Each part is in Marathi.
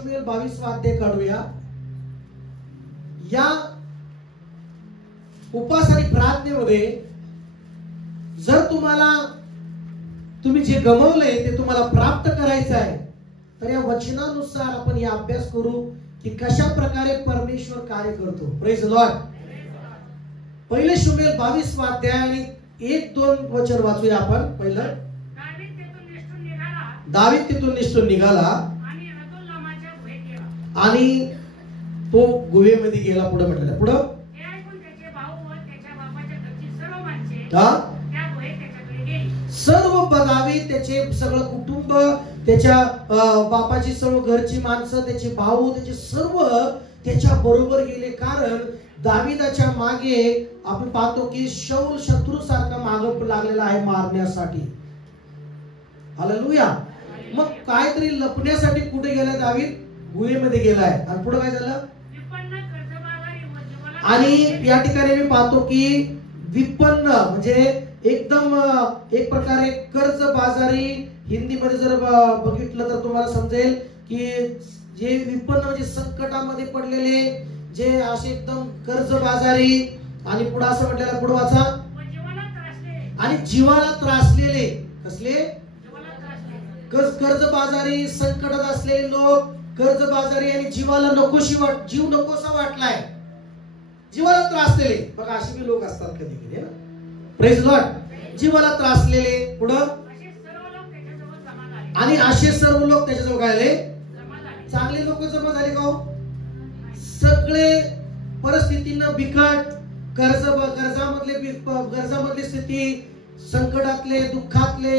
शमूएल 22 अध्याय काढूया. या उपास आणि प्रार्थनेमध्ये जर तुम्ही जे गमावलंय ते तुम्हाला प्राप्त करायचं आहे, तर या वचनानुसार आपण या अभ्यास करू की कशा प्रकारे परमेश्वर कार्य करतो. Praise Lord. पहिले शमूएल 22 अध्याय आणि 1-2 वचन वाचूया आपण. पहिलं, दावीद तिथून निष्ठून निघाला आणि तो गुहेमध्ये गेला. पुढे म्हटलं, पुढं सर्व दावीद, त्याचे सगळं कुटुंब, त्याच्या बापाची सर्व घरची माणसं, त्याचे भाऊ, त्याचे सर्व त्याच्या बरोबर गेले. कारण दाविदाच्या मागे आपण पाहतो की शौल शत्रू सारखा मागे लागलेला आहे मारण्यासाठी. हालेलुया. मग काहीतरी लपण्यासाठी कुठे गेला दावीद? गुहेमध्ये गेलाय. आणि पुढे काय झालं? आणि या ठिकाणी मी पाहतो की विपन्न म्हणजे एकदम एक प्रकारे कर्ज बाजारी, हिंदीमध्ये जर बघितलं तर तुम्हाला समजेल की जे विपन्न म्हणजे संकटामध्ये पडलेले, जे असे एकदम कर्ज बाजारी, आणि पुढे असं म्हटलेलं, पुढे वाचा, आणि जीवाला त्रासलेले. कसले? कर्ज बाजारी, संकटात असलेले लोक, कर्ज बाजारी आणि जीवाला जीव नकोसा वाटलाय, जीवाला त्रासलेले. बघा असे बी लोक असतात कधी कधी ना. Praise Lord. जीवाला त्रासलेले. पुढं, आणि असे सर्व लोक त्याच्याजवळ आले. चांगले लोक जमा झाले का? सगळे परिस्थितीनं बिकट, कर्जामधली स्थिती, संकटातले, दुःखातले,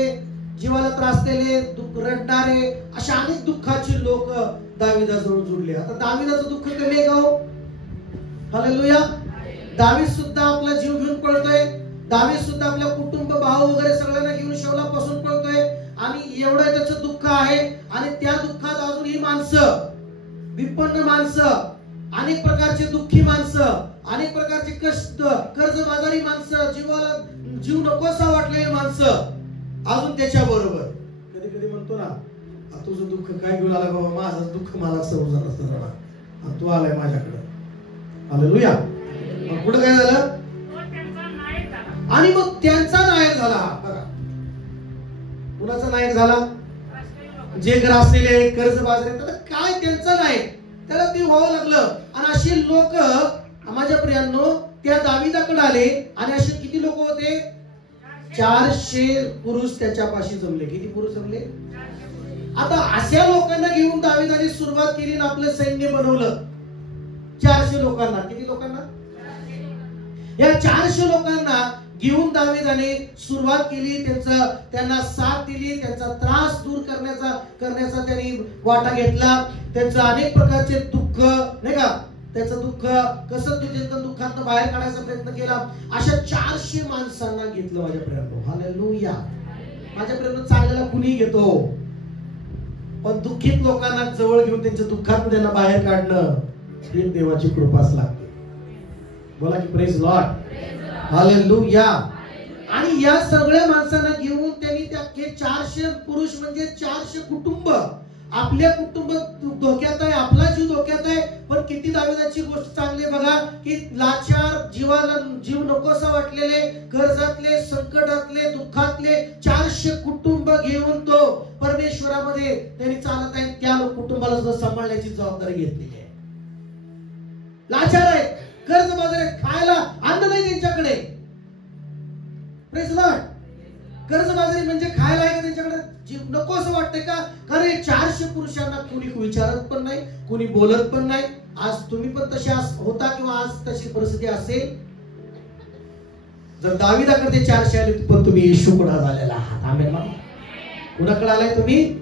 जीवाला त्रासलेले, रडणारे, अशा अनेक दुःखाची लोक दाविदाजवळ जुळले. आता दाविदाचं दुःख कमी आहे का? हालेलुया. दावीद सुद्धा आपला जीव घेऊन पळतोय. दावीद सुद्धा आपल्या कुटुंब, भाऊ वगैरे सगळ्यांना घेऊन शौलापासून पळतोय. आणि एवढं त्याचं दुःख आहे. आणि त्या दुःखात अजून ही माणसं, विपन्न माणसं, अनेक प्रकारचे दुःखी माणसं, अनेक प्रकारचे कष्ट, कर्जबाजारी माणसं, जीव नकोसा वाटलेली माणसं अजून त्याच्या बरोबर. कधी कधी म्हणतो ना, तुझं दुःख काय घेऊन आला बाबा? माझं दुःख मला समजणार असतं, तू आलाय माझ्याकडे. हालेलुया. पुढे काय झालं? आणि मग त्यांचा नायक झाला. बघा, कुणाचा नायक झाला? जे ग्रासलेले, कर्ज बाजारी, काय त्यांचा नायक, त्याला ते व्हावं लागलं. आणि असे लोक माझ्या प्रियांनो त्या दाविदाकडे आले. आणि असे किती लोक होते? 400 पुरुष त्याच्यापाशी जमले. किती पुरुष जमले? आता अशा लोकांना घेऊन दाविदाने सुरुवात केली आणि आपलं सैन्य बनवलं. 400 लोकांना. किती लोकांना? या 400 लोकांना घेऊन दाविदाने सुरुवात केली. त्यांना साथ दिली. त्यांचा त्रास दूर करण्याचा त्यांनी वाटा घेतला. त्यांचं अनेक प्रकारचे दुःख, नाही का, त्याचं दुःख कसं त्यांच्या दुःखातून बाहेर काढायचा प्रयत्न केला. अशा 400 माणसांना घेतलं माझ्या प्रेमानं. हालेलुया. माझ्या प्रेमानं चांगल्याला कुणी घेतो, पण दुःखित लोकांना जवळ घेऊन त्यांच्या दुःखातून त्यांना बाहेर काढणं ही देवाची कृपाच लागते. बोला की प्रेज लॉर्ड. हालेलुया. आणि या सगळ्या माणसांना घेऊन त्यांनी त्या 400 पुरुष म्हणजे 400 कुटुंब, आपले कुटुंब धोक्यात आहे, आपला जीव धोक्यात आहे. पण किती दाविदाची गोष्ट चांगली बघा की लाचार, जीव नकोसा वाटलेले, कर्जातले, संकटातले, दुःखातले 400 कुटुंब घेऊन तो परमेश्वरामध्ये त्यांनी चालत आहे. त्या कुटुंबाला सुद्धा सांभाळण्याची जबाबदारी घेतलेली आहे. लाचार आहे, कर्ज बाजारी, खायला अन्न नाही त्यांच्याकडे. Praise Lord. कर्जबाजारी म्हणजे खायला आहे का त्यांच्याकडे? जीव नको असं वाटतंय का? कारण 400 पुरुषांना कोणी विचारत पण नाही, कोणी बोलत पण नाही. आज तुम्ही पण तसे होता किंवा आज तशी परिस्थिती असेल. जर दाविदाकडे ते 400 आले, पण तुम्ही येशूकडे आलेला आहात. आमेन. कुणाकडे आलाय तुम्ही?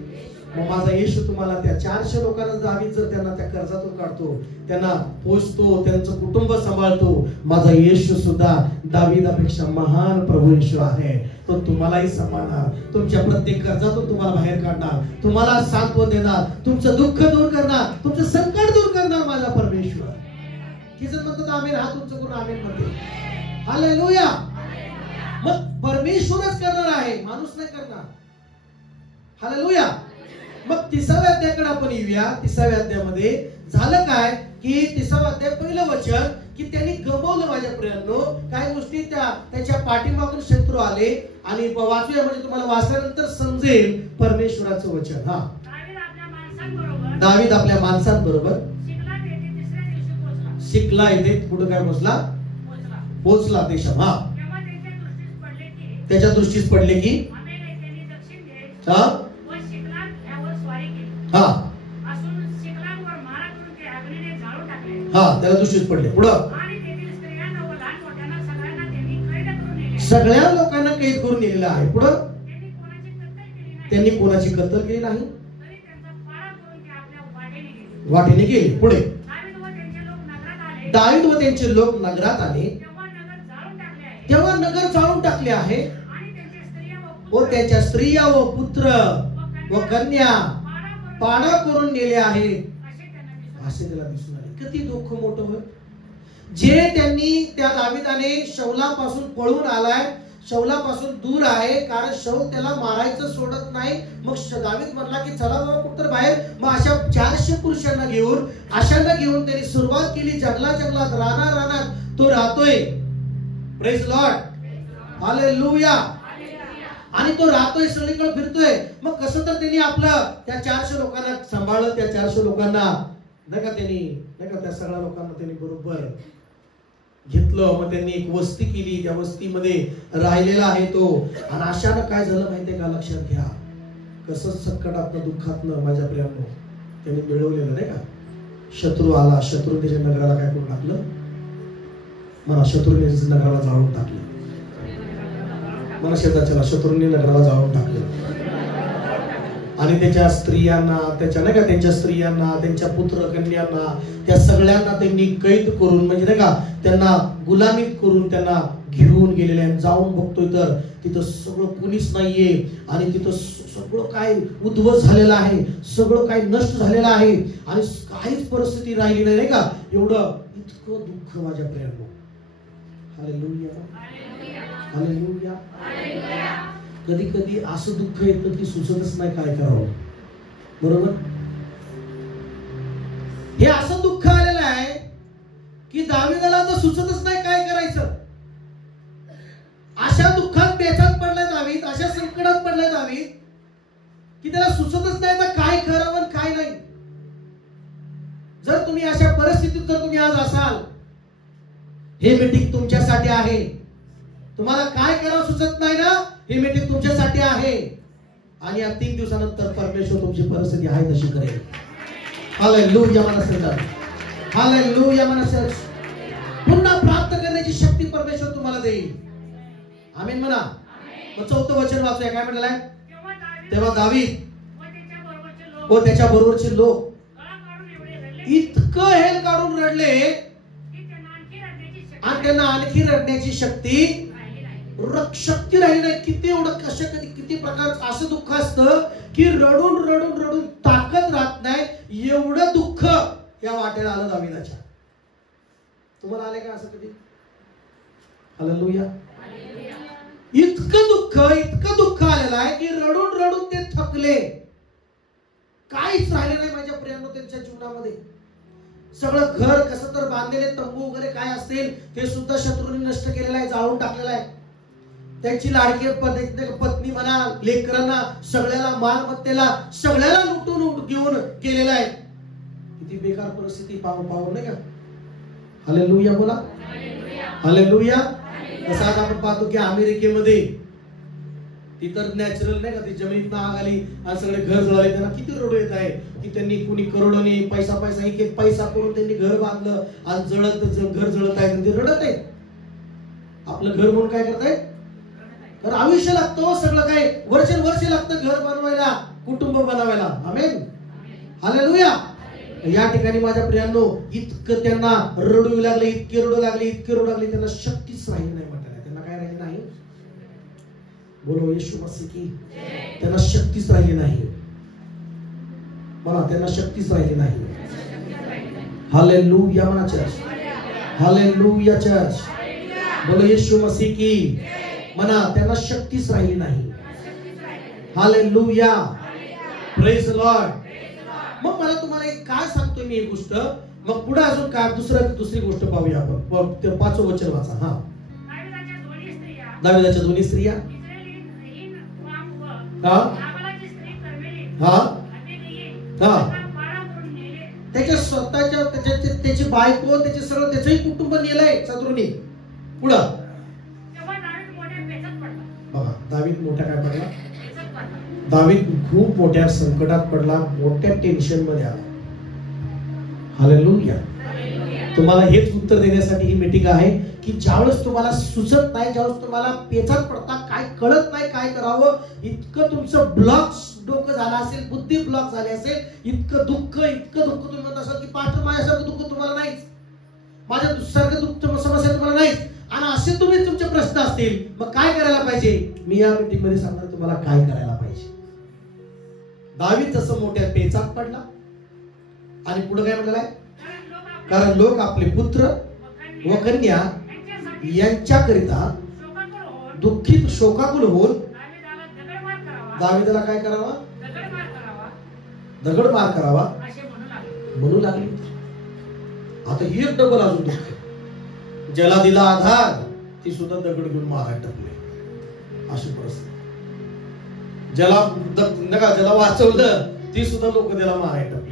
मग माझा येशू तुम्हाला त्या 400 लोकांना, दावीद जर त्यांना त्या कर्जातून काढतो, त्यांना पोचतो, त्यांचं कुटुंब सांभाळतो, माझा येशू सुद्धा दाविदापेक्षा महान प्रभू येशू आहे. तो तुम्हालाही सांभाळणार, तुमच्या प्रत्येक कर्जातून तुम्हाला बाहेर काढणार, तुम्हाला सांत्वन देणार, तुमचं दुःख दूर करणार, तुमचं संकट दूर करणार माझा परमेश्वर. किती जण म्हणतात आमेन? हा तुमचं करून आमेन म्हणते. हालेलुया. मग परमेश्वरच करणार आहे, माणूस नाही करणार. हालेलुया. मग 30व्या अध्यायाकडे आपण येऊया. 30व्या अध्यायामध्ये झालं काय की 30वा अध्याय पहिलं वचन की त्यांनी गमवलं माझ्या प्रियांनो. काही गोष्टी त्याच्या पाठीमागून शत्रू आले आणि वाचूया म्हणजे तुम्हाला वाचल्यानंतर समजेल परमेश्वराचं वचन. हा, दावीद आपल्या माणसांबरोबर शिकला येथे कुठं काय पोचला देशात. हा, त्याच्या दृष्टीस पडले की हा त्याला दृष्टीस पडले. पुढं सगळ्या लोकांना कैद करून नेलेलं आहे. पुढं त्यांनी कोणाची कत्तल केली नाही, वाटेने गेले. पुढे दावीद व त्यांचे लोक नगरात आले तेव्हा नगर जाळून टाकले आहे व त्याच्या स्त्रिया व पुत्र व कन्या पाडा करून नेले आहेत असे त्याला दिसून आले. किती दुःख मोठं होय. जे त्यांनी त्या दाविदाने शौलापासून पळून आलाय, शौलापासून दूर आहे, कारण शौल त्याला मारायचं सोडत नाही. मग दावीद म्हणला की चला बाबा कुठं बाहेर. मग अशा 400 पुरुषांना घेऊन अशांना घेऊन त्यांनी सुरुवात केली. जंगलात रानात तो राहतोय. Praise Lord, hallelujah. आणि तो राहतोय, सगळीकडे फिरतोय. मग कसं तर त्यांनी आपलं त्या 400 लोकांना सांभाळलं. त्या 400 लोकांना नाही का त्या सगळ्या लोकांना त्यांनी बरोबर घेतलं. मग त्यांनी एक वस्ती केली. त्या वस्तीमध्ये राहिलेला आहे तो. आणि अशानं काय झालं माहितीये का, लक्षात घ्या. कसं संकटातनं दुःखातनं माझ्या प्रियांनो त्यांनी मिळवलेलं नाही का. शत्रू आला, शत्रू त्याच्या नगराला काय करून टाकलं, मला शत्रूने नगराला जाळून टाकलं. मला शेताच्या शत्रूने नगराला जाळून टाकलं. आणि त्याच्या स्त्रियांना, त्याच्या नाही का त्यांच्या स्त्रियांना, त्यांच्या पुत्र कन्यांना, त्या सगळ्यांना त्यांनी कैद करून म्हणजे नाही का त्यांना गुलामीत करून त्यांना घेऊन गेलेले आहेत. जाऊन बघतोय तर तिथं सगळं कोणीच नाहीये आणि तिथं सगळं काय उद्ध्वस्त झालेलं आहे, सगळं काय नष्ट झालेलं आहे आणि काहीच परिस्थिती राहिली नाही का. एवढं इतकं दुःख माझ्या प्रियांनो. Hallelujah, hallelujah. कधी कधी असं दुःख येतं की सुचतच नाही काय करावं. बरोबर. हे असं दुःख आलेलं आहे की दावीदाला तर सुचतच नाही काय करायचं. अशा दुःखात बेचात पडलाय दावीद, अशा संकटात पडलाय दावीद की त्याला सुचतच नाही तर काय करावं आणि काय नाही. जर तुम्ही अशा परिस्थितीत जर तुम्ही आज असाल, हे मीटिंग तुमच्यासाठी आहे. तुम्हाला काय करावं सुचत नाही ना, हे मीटिंग तुमच्यासाठी आहे. आणि या 3 दिवसानंतर परमेश्वर तुमची परिस्थिती आहे तशी करेल. हालेलुया म्हणा, हालेलुया म्हणा. पुन्हा प्राप्त करण्याची शक्ती परमेश्वर तुम्हाला देईल. आमीन म्हणा. मग 4थं वचन वाचूया. काय म्हटलंय, तेव्हा दावीद व त्याच्या बरोबरचे लोक इतकं हेल काढून रडले आणि त्यांना आणखी रडण्याची शक्ती राहिली नाही. किती एवढं कशा कधी किती प्रकारचं असं दुःख असतं की रडून रडून रडून ताकद राहत नाही. एवढं दुःख या वाटेला आलं दावीदाच्या. तुम्हाला आले का असं कधी? हालेलुया. इतकं दुःख आलेलं आहे की रडून रडून ते थकले. काहीच राहिले नाही माझ्या प्रियांनो त्यांच्या जीवनामध्ये. सगळं घर कसं तर बांधलेले तंबू वगैरे काय असतील ते सुद्धा शत्रूंनी नष्ट केलेलं आहे, जाळून टाकलेलं आहे. त्यांची लाडकी पत्नी म्हणा, लेकरांना, सगळ्याला, मालमत्तेला सगळ्याला लुटून घेऊन गेलेला आहे. किती बेकार परिस्थिती पाहून नाही का. हालेलुया बोला, हालेलुया. तसं आज आपण पाहतो की अमेरिकेमध्ये तिथं नॅचरल नाही का ती जमिनीत आग आली आणि सगळे घर जळाले. त्यांना किती रडू येत आहे की त्यांनी कुणी करोडोनी पैसा एक पैसा करून त्यांनी घर बांधलं आणि घर जळत आहे. ते रडत आहे. आपलं घर म्हणून काय करताय, तर आयुष्य लागतो, सगळं काय वर्ष लागतं घर बनवायला, कुटुंब बनवायला. आमेन, हालेलुया. या ठिकाणी माझ्या प्रियांनो इतकं त्यांना रडू लागले, इतके रडू लागले, त्यांना शक्तीच राहिली नाही. म्हटलं त्यांना काय राहिली नाही, बोलो येशू मसीह की. त्यांना शक्तीच राहिली नाही. म्हणा त्यांना शक्तीच राहिली नाही. हालेलुया म्हणा चर्च, हालेलुया चर्च. बोलो येशू मसीह की. म्हणा त्यांना शक्तीच राहिली नाही. हालेलुया. Praise Lord. मग मला तुम्हाला एक काय सांगतोय मी ही गोष्ट, मग पुढे अजून काय दुसरी गोष्ट पाहूया आपण. ते 5वं वचन वाचा. हा, दाविदाच्या दोन्ही स्त्रिया, हा हा हा, त्याच्या स्वतःच्या त्याची बायको, त्याचे सर्व, त्याचंही कुटुंब नेलंय शत्रूंनी. पुढं बघा, दावीद मोठ्या काय पडला, दावीद खूप मोठ्या संकटात पडला, मोठ्या टेन्शन मध्ये आला. हालेलुया. तुम्हाला हेच उत्तर देण्यासाठी ही मीटिंग आहे की ज्यावेळेस तुम्हाला सुचत नाही, ज्यावेळेस तुम्हाला पेचात पडता, काय कळत नाही काय करावं, इतकं तुमचं ब्लॉक डोकं झालं असेल, बुद्धी ब्लॉक झाली असेल, इतकं दुःख तुम्ही म्हणत असाल की पास्टर माझ्यासारखं दुःख तुम्हाला नाहीच, माझ्या सारखं दुःख समस्या तुम्हाला नाहीच, आणि असे तुम्ही तुमचे प्रश्न असतील, मग काय करायला पाहिजे, मी या मीटिंग मध्ये सांगणार तुम्हाला काय करायला पाहिजे. दावीद जसं मोठ्या पेचात पडला आणि पुढे काय म्हटलं आहे, कारण लोक आपले पुत्र व कन्या यांच्याकरिता दुःखित शोकाकुल होऊन दावीदाला काय करावा, दगड मार करावा म्हणू लागले. आता ही एक डबल अजून दुःख, ज्याला दिला आधार ती सुद्धा दगड घेऊन मारायला टाकले. अशी परिस्थिती, ज्याला वाचवलं ती सुद्धा लोक त्याला मारायला टाकले.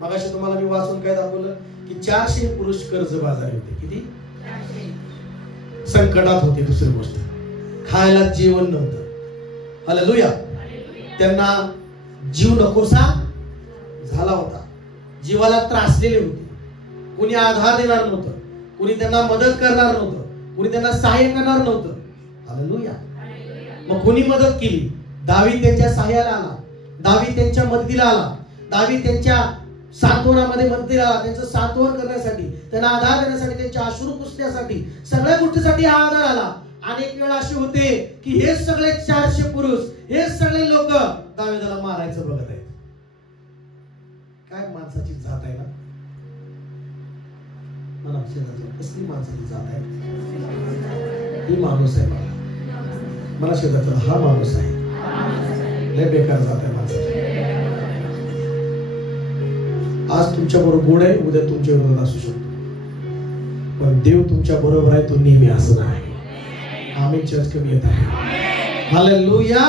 मगाशी तुम्हाला मी वाचून काय दाखवलं की 400 पुरुष कर्जबाजारी होते. किती संकटात होते. दुसरी गोष्ट, खायला जेवण नव्हतं. हालेलुया. त्यांना जीव नकोसा झाला होता, जीवाला त्रासलेले होते, कोणी आधार देणार नव्हतं, कोणी त्यांना मदत करणार नव्हतं, कोणी त्यांना सहाय्य करणार नव्हतं. हालेलुया. मग कोणी मदत केली, दावीद त्यांच्या सहाय्याला आला, दावीद त्यांच्या मदतीला आला, दावीद त्यांच्या सांत्वनामध्ये मदतीला आला, त्यांचं सांत्वन करण्यासाठी, त्यांना आधार देण्यासाठी, त्यांच्या अश्रू पुसण्यासाठी, सगळ्या गोष्टीसाठी हा आधार आला. अनेक वेळा असे होते की हे सगळे 400 पुरुष, हे सगळे लोक दावीदाला मारायचं बघत आहेत. काय माणसाची जात आहे ना, मला कसली माणसाची जात आहे, ही माणूस आहे. मला शेजारचा हा माणूस आहे, लय बेकार जात आहे माणसाची. आज तुमच्या बरोबर गोड आहे, उद्या तुमच्या विरोधात असू शकतो, पण देव तुमच्या बरोबर आहे, तो नेहमी असं नाही. आम्ही चर्च कमी येत आहे. हालेलुया.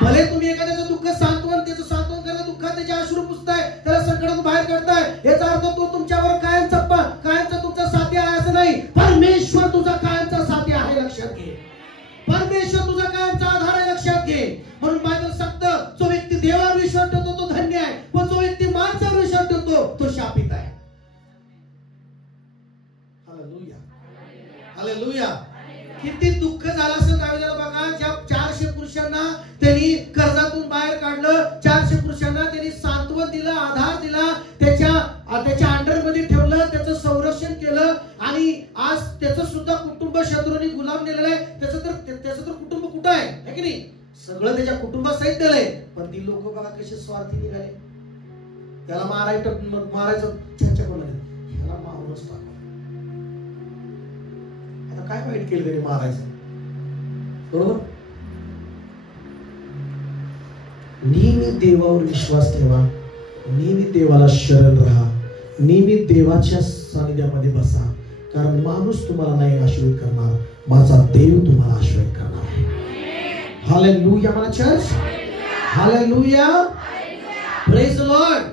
भले तुम्ही एखाद्याचं दुःख सांत्वन, त्याचं सांत्वन करा, दुःखात त्याचे अश्रू पुसताय, त्याला संकटातून बाहेर काढताय, याचा अर्थ तो तुमच्यावर कायमचा तुमचा साथी आहे असं नाही. परमेश्वर तुझा कायमचा साथी आहे, लक्षात घे. परमेश्वर तुझा कायमचा आधार आहे, लक्षात घे. म्हणून बायबल सांगतं, जो व्यक्ती देवावर विश्वास ठेवतो तो धन्य आहे, पण जो व्यक्ती माणसावर विश्वास ठेवतो तो शापित आहे. हालेलुया. हालेलुया. किती दुःख झालं असेल दावीदाला बघा, ज्या 400 पुरुषांना त्यांनी कर्जातून बाहेर काढलं, 400 पुरुषांना त्यांनी सांत्वन दिलं, आधार दिला, त्याच्या अंडर मध्ये ठेवलं, त्याचं संरक्षण केलं, आणि आज त्याचं सुद्धा कुटुंब शत्रूंनी गुलाम नेलेलं आहे. त्याचं तर कुटुंब कुठं आहे की नाही, सगळं त्याच्या कुटुंबासहित दिलंय. पण ती लोक बघा कसे स्वार्थी निघाले, त्याला मारायचं चर्चा कोणाला, ह्याला मारूनच टाका. काय वाईट केलं त्यांनी मारायचं, बरोबर. नेहमी देवावर विश्वास ठेवा, नेहमी देवाला शरण राहा, नेहमी देवाच्या सानिध्यामध्ये बसा, कारण माणूस तुम्हाला नाही आशीर्वाद करणार, माझा देव तुम्हाला आशीर्वाद करणार आहे. हालेलुया म्हणा चर्च. हालेलुया. Praise Lord.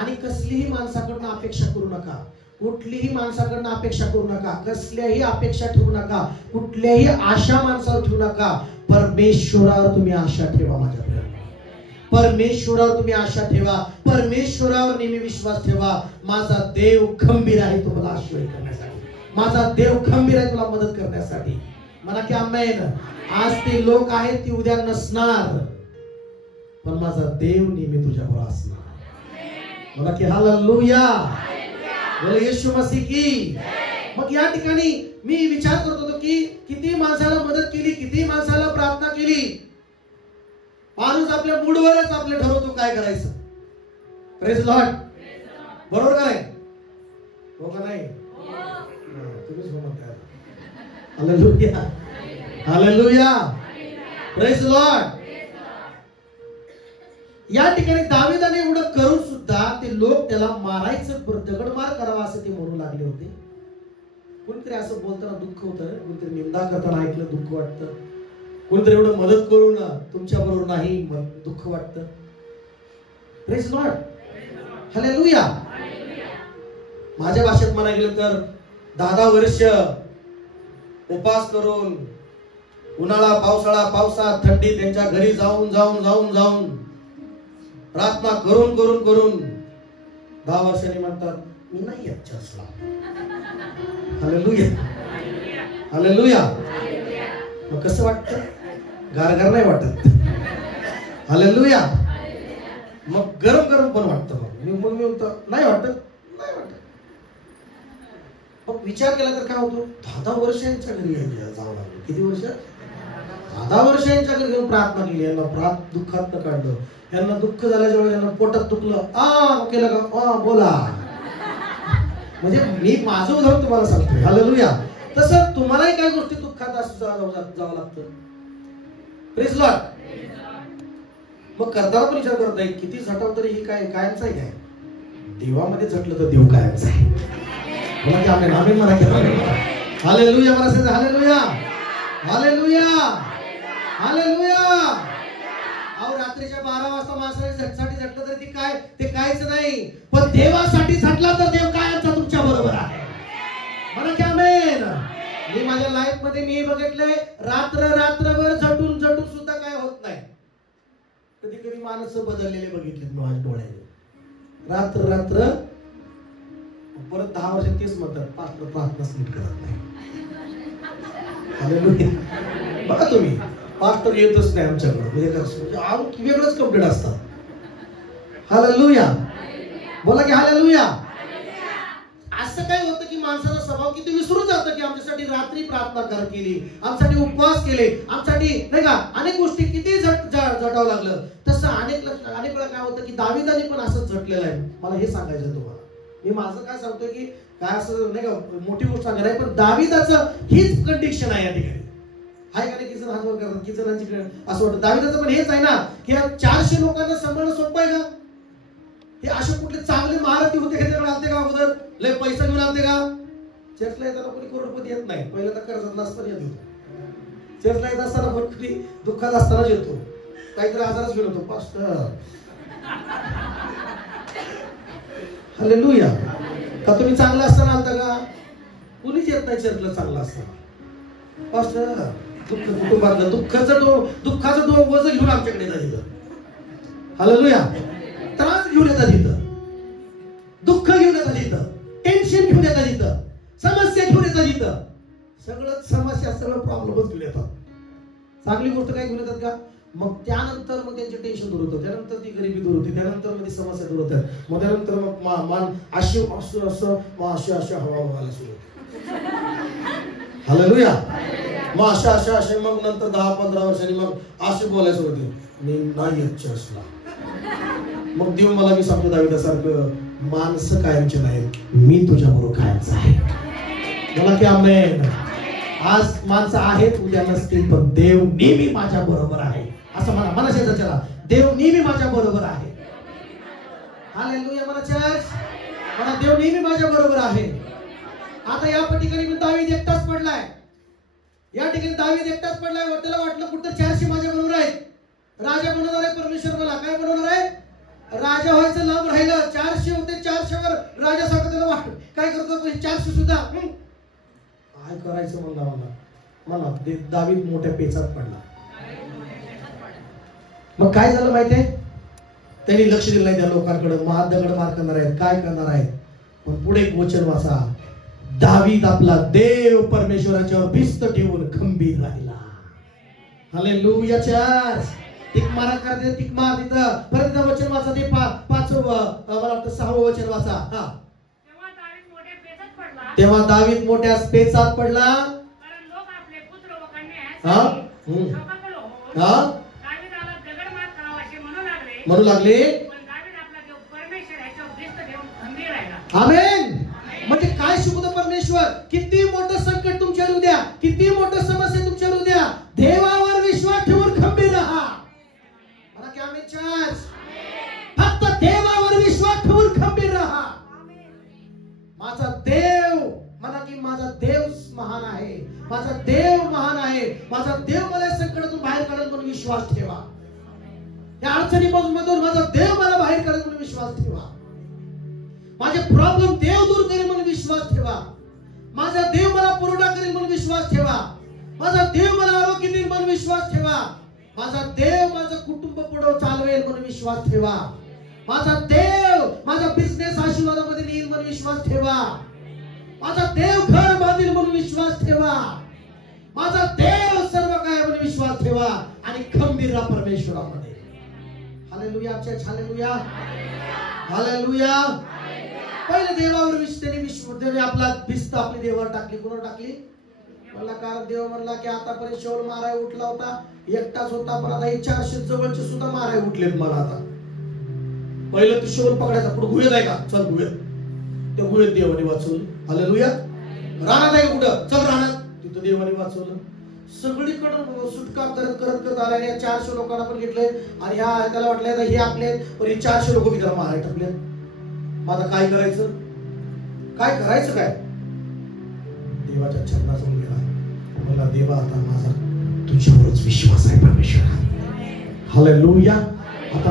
आणि कसलीही माणसाकडून अपेक्षा करू नका, कुठलीही माणसाकडनं अपेक्षा करू नका, कसल्याही अपेक्षा ठेवू नका, कुठल्याही आशा माणसावर ठेवू नका. परमेश्वरावर तुम्ही आशा ठेवा. माझ्या परमेश्वरावर तुम्ही आशा ठेवा, परमेश्वरावर नेहमी विश्वास ठेवा. माझा देव खंबीर आहे तुम्हाला आशीर्वाद करण्यासाठी, माझा देव खंबीर आहे तुला मदत करण्यासाठी. म्हणा की आमेन. आज ते लोक आहेत ती उद्या नसणार, पण माझा देव नेहमी तुझ्यावर असणार. म्हणा की हालेलुया. बोले येशू मसीह की. मग या ठिकाणी मी विचार करत होतो की किती माणसाला मदत केली, किती माणसाला प्रार्थना केली. माणूस आपल्या मूडवरच आपले ठरवतो काय करायचं. Praise Lord. बरोबर काय हो का नाही, तुम्हीच म्हणताय. हालेलुया. हालेलुया. Praise Lord. या ठिकाणी दाविदाने एवढं करून सुद्धा ते लोक त्याला मारायचं, दगडमार करावा असं ते म्हणू लागले होते. कोणतरी असं बोलताना दुःख होतं, कोणतरी निंदा करताना ऐकलं दुःख वाटतं, कोणतरी एवढं मदत करून तुमच्या बरोबर नाही दुःख वाटतं. Praise Lord, hallelujah. माझ्या भाषेत म्हणा गेलं तर 10 वर्ष उपास करून उन्हाळा पावसाळा पावसात थंडी त्यांच्या घरी जाऊन जाऊन जाऊन जाऊन प्रार्थना करून करून करून 10 वर्षांनी म्हणतात मी नाही येत चर्चला. Hallelujah, hallelujah. मग कसं वाटतं? गारगार नाही वाटत. हालेलुया. मग गरम गरम पण वाटतं. मग मी म्हणतो नाही वाटत, नाही वाटत. मग विचार केला तर काय होतो? 10 वर्ष यांच्या घरी जावं लागलं. किती वर्ष? 10 वर्ष यांच्या घरी घेऊन प्रार्थना केली, यांना दुःखात काढलं, यांना दुःख झाल्याच्या वेळी यांना पोटात दुखलं, केलं का बोला. म्हणजे मी माझं उदाहरण तुम्हाला सांगतोय. हालेलुया. तसं तुम्हालाही काही गोष्टी दुःखात असं जावं लागतं. Praise Lord. मग करताना पण विचार करत आहे किती झटाव तरी ही काय कायमचं आहे काय? देवामध्ये झटलं तर देव कायमचं आहे. मला की आमेन आमेन म्हणा की हालेलुया म्हणा सांगा हालेलुया हालेलुया हालेलुया. अहो रात्रीच्या 12 वाजता माणसाने झटसाठी झटलं तर ते कायच नाही, पण देवासाठी झटला तर देव कायमचा तुमच्या बरोबर आहे. म्हणा की आमेन. मी माझ्या लाईफ मध्ये मी बघितलंय रात्रभर झटून सुद्धा काय होत नाही. कधी कधी माणसं बदललेले बघितले माझ्या डोळ्याने. रात्र परत 10 वर्ष तेच म्हणतात पास्टर प्रार्थनाच नीट करत नाही. हालेलुया. बघा तुम्ही पास्टर येतच नाही आमच्याकडे, म्हणजे वेगळंच कंप्लीट असतात. हालेलुया. बोला की हालेलुया. असं काय होतं की माणसाचा स्वभाव किती विसरून जातं की आमच्यासाठी रात्री प्रार्थना केली, आमच्यासाठी उपवास केले, आमच्यासाठी नाही का अनेक गोष्टी किती झटावं लागलं. तसं अनेक वेळा काय होतं की दाविदाने पण असं झटलेलं आहे. मला हे सांगायचं तुम्हाला. मी माझं काय सांगतोय की काय असं नाही का मोठी गोष्ट सांगणार आहे, पण दाविदाचं हीच कंडिशन आहे या ठिकाणी. आहे का नाही? किती जण हात वर करतात, किती जणांची असं वाटतं. दाविदाचं पण हेच आहे ना की 400 लोकांना सांभाळणं सोपं आहे का? हे असे कुठले चांगले महारथी होते ह्याच्याकडे आलते का अगोदर? लय पैसा घेऊन आलते का? चर्चला येताना कोणी करोडपती येत नाही. पहिलं तर कर्जात नसताना येत होतो. चर्चला येत असताना पण कुणी दुःखात असतानाच येतो, काहीतरी आजारच घेऊन होतो. Pastor hallelujah. का तुम्ही चांगला असताना आलता का? कुणीच येत नाही चर्चला चांगला असताना. पास्टर दुःख कुटुंबातलं दुःखाचं वजन घेऊन आमच्याकडे येतात तिथं. हालेलुया. त्रास घेऊन येतात तिथं, दुःख घेऊन येतात तिथं, टेन्शन घेऊन येतात तिथं, समस्या घेऊन येतात तिथं. सगळं प्रॉब्लेमच घेऊन येतात. चांगली गोष्ट काय घेऊन येतात का? मग त्यानंतर मग त्यांचे टेन्शन दूर होतं, त्यानंतर ती गरिबी दूर होती, त्यानंतर मग ती समस्या दूर होतात, मग त्यानंतर मग मान अशी हवा व्हायला सुरू होते. हालेलुया. मग अशा मग नंतर 10-15 वर्षांनी मग असे बोलायचं होते मी नाही येत चर्चला. मग देव मला मी सांगतो दाविदासारखं माणसं कायमचे नाहीत, मी तुझ्या बरोबर कायमचा आहे. मला की आमेन. आज माणसं आहेत उद्या नसतील, पण देव नेहमी माझ्या बरोबर आहे असं म्हणा शेजारच्याला. देव नेहमी माझ्या बरोबर आहे. हालेलुया. मला चर्च मला देव नेहमी माझ्या बरोबर आहे. आता या ठिकाणी दावीद एकटाच पडलाय. या ठिकाणी दावीद एकटाच पडलाय. त्याला वाटलं कुठं 400 माझ्या बरोबर आहेत. राजा बनवणार आहे परमेश्वर. मला काय बनवणार आहे? राजा व्हायचं लांब राहिलं. 400 होते, 400 वर राजा सारखं त्याला वाटलं काय करतो 400 सुद्धा काय करायचं मला दावीद मोठ्या पेचात पडला. मग काय झालं माहितीये? त्यांनी लक्ष दिलं नाही त्या लोकांकडे. दगड मार करणार आहेत, काय करणार आहेत. पण पुढे एक वचन वाचा. दावीद आपला देव परमेश्वराच्यावर भिस्त ठेवून खंबीर राहिला. हालेलुया. चर्च टिक मारा करते, टिक मार तिथं. परत वचन वाचा ते 5वं मला वाटतं 6वं वचन वाचा. तेव्हा दावीद मोठ्या पेचात पडला. म्हणू लागले आमेन. म्हणजे काय शिकवतो परमेश्वर? किती मोठं संकट तुमच्यावर येऊ द्या, किती मोठं समस्या तुमच्यावर येऊ द्या, देवावर विश्वास ठेवून खंबीर राहा. मला की आमेन चर्च. माझा देव म्हणा की माझा देव महान आहे, माझा देव महान आहे, माझा देव मला संकटातून बाहेर काढेल म्हणून विश्वास ठेवा. या अडचणीमधून माझा देव मला बाहेर काढेल म्हणून विश्वास ठेवा. माझे प्रॉब्लेम देव दूर करेल म्हणून विश्वास ठेवा. माझा देव मला पुरवठा करेल म्हणून विश्वास ठेवा. माझा देव मला आरोग्य देईल म्हणून विश्वास ठेवा. माझा देव माझं कुटुंब पुढे चालवेल म्हणून विश्वास ठेवा. माझा देव माझा बिझनेस आशीर्वादामध्ये नेईल म्हणून विश्वास ठेवा. माझा देव घर बांधेल म्हणून विश्वास ठेवा. माझा देव सर्व काय म्हणून विश्वास ठेवा आणि खंबीर राहा परमेश्वरामध्ये. Hallelujah, hallelujah, hallelujah. पहिले देवावर त्यांनी आपला भिस्त आपली देवावर टाकली. कोणावर टाकली? मला कारण देव म्हणला की आतापर्यंत शौल माराय उठला होता, एकटाच होता, पण आता हे 400 जवळचे सुद्धा माराय उठलेत मला. आता पहिलं तू शौल पकडायचा, पुढे गुहेत आहे का? चल गुहेत. त्या गुहेत देवाने वाचवलं. हालेलुया. रानात आहे कुठं? चल रानात. तिथं देवाने वाचवलं. सगळीकडून सुटका करत करत करत आला. या 400 लोकांना पण घेतलंय आणि ह्या त्याला वाटलं हे आपले, पण हे 400 लोक मी त्याला मारायला टाकले. माझं काय करायचं? काय करायचं? काय देवाच्या चरणाजवळ गेला. मला देवा आता माझा तुझ्यावरच विश्वास आहे परमेश्वर. हालेलुया. आता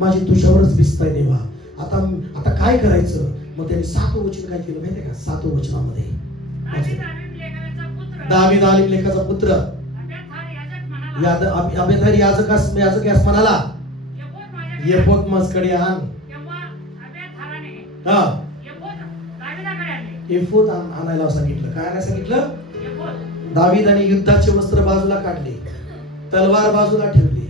माझी तुझ्यावरच भिस्त आहे देवा. आता काय करायचं? मग त्यांनी 7 वचन काय केलं माहितीये का? 7 वचनामध्ये दावीद अबीमेलेकाचा पुत्र अबेथार याजकास म्हणाला, एफोद माझ्याकडे आण. एफोद आणायला सांगितलं. काय आणायला सांगितलं? दावीदाने युद्धाचे वस्त्र बाजूला काढले, तलवार बाजूला ठेवली,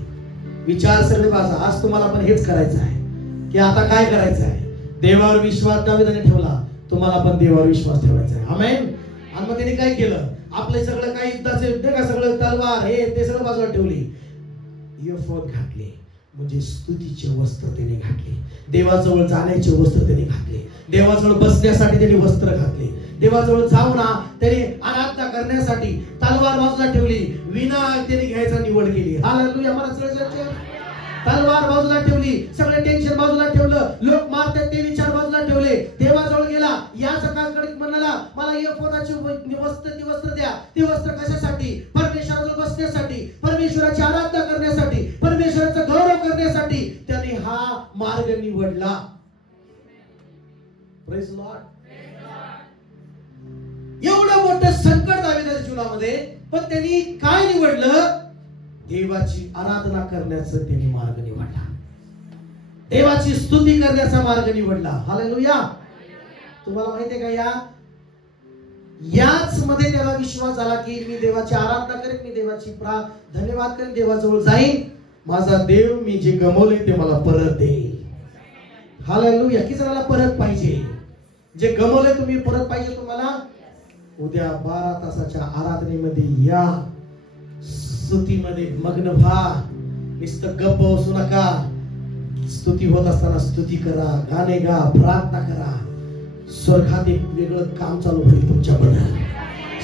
विचार सगळे बाजूला. आज तुम्हाला पण हेच करायचं आहे की आता काय करायचं आहे? देवावर विश्वास दावीदाने ठेवला, तुम्हाला पण देवावर विश्वास ठेवायचा आहे. आमेन. आणि मग त्यांनी काय केलं? आपले सगळं काही युद्धाचे का सगळं तलवार हे ते सगळं बाजूला ठेवली, एफोद घातले, म्हणजे स्तुतीचे वस्त्र त्यांनी घातले. देवाजवळ जाण्याचे वस्त्र त्यांनी घातले. देवाजवळ बसण्यासाठी त्यांनी वस्त्र घातले. देवाजवळ जाऊन त्यांनी आराधना करण्यासाठी तलवार बाजूला ठेवली, विना त्यांनी घ्यायचा निवड केली. हालेलुया. मला तलवार बाजूला ठेवली, सगळे टेन्शन बाजूला ठेवलं, लोक मारतात ते विचार बाजूला ठेवले, देवाजवळ गेला. या जगाकडे म्हणाला मला एफोदाची वस्त्र द्या. ते वस्त्र कशासाठी? परमेश्वराजवळ बसण्यासाठी, परमेश्वराची आराधना करण्यासाठी, परमेश्वराचा गौरव करण्यासाठी त्यांनी हा मार्ग निवडला. Praise Lord. एवढं मोठं संकट दावीदाच्या जीवनामध्ये, पण त्यांनी काय निवडलं? देवाची आराधना करण्याचा त्यांनी मार्ग निवडला. देवाची स्तुती करण्याचा मार्ग निवडला. हालेलुया. तुम्हाला माहितीये का? याच मध्ये त्याला विश्वास झाला की मी देवाची आराधना करेन, मी देवाची धन्यवाद करेन, देवाजवळ जाईन, माझा देव मी जे गमावले ते मला परत देईल. हालेलुया. की जणाला परत पाहिजे? जे गमावले तुम्ही परत पाहिजे तुम्हाला. उद्या 12 तासाच्या आराधनेमध्ये या, स्तुतीमध्ये मग्न व्हा. नुसतं गप्प बसू नका. स्तुती होत असताना स्तुती करा, गाणे गा, प्रार्थना करा. स्वर्गात एक वेगळं काम चालू होईल तुमच्याबद्दल.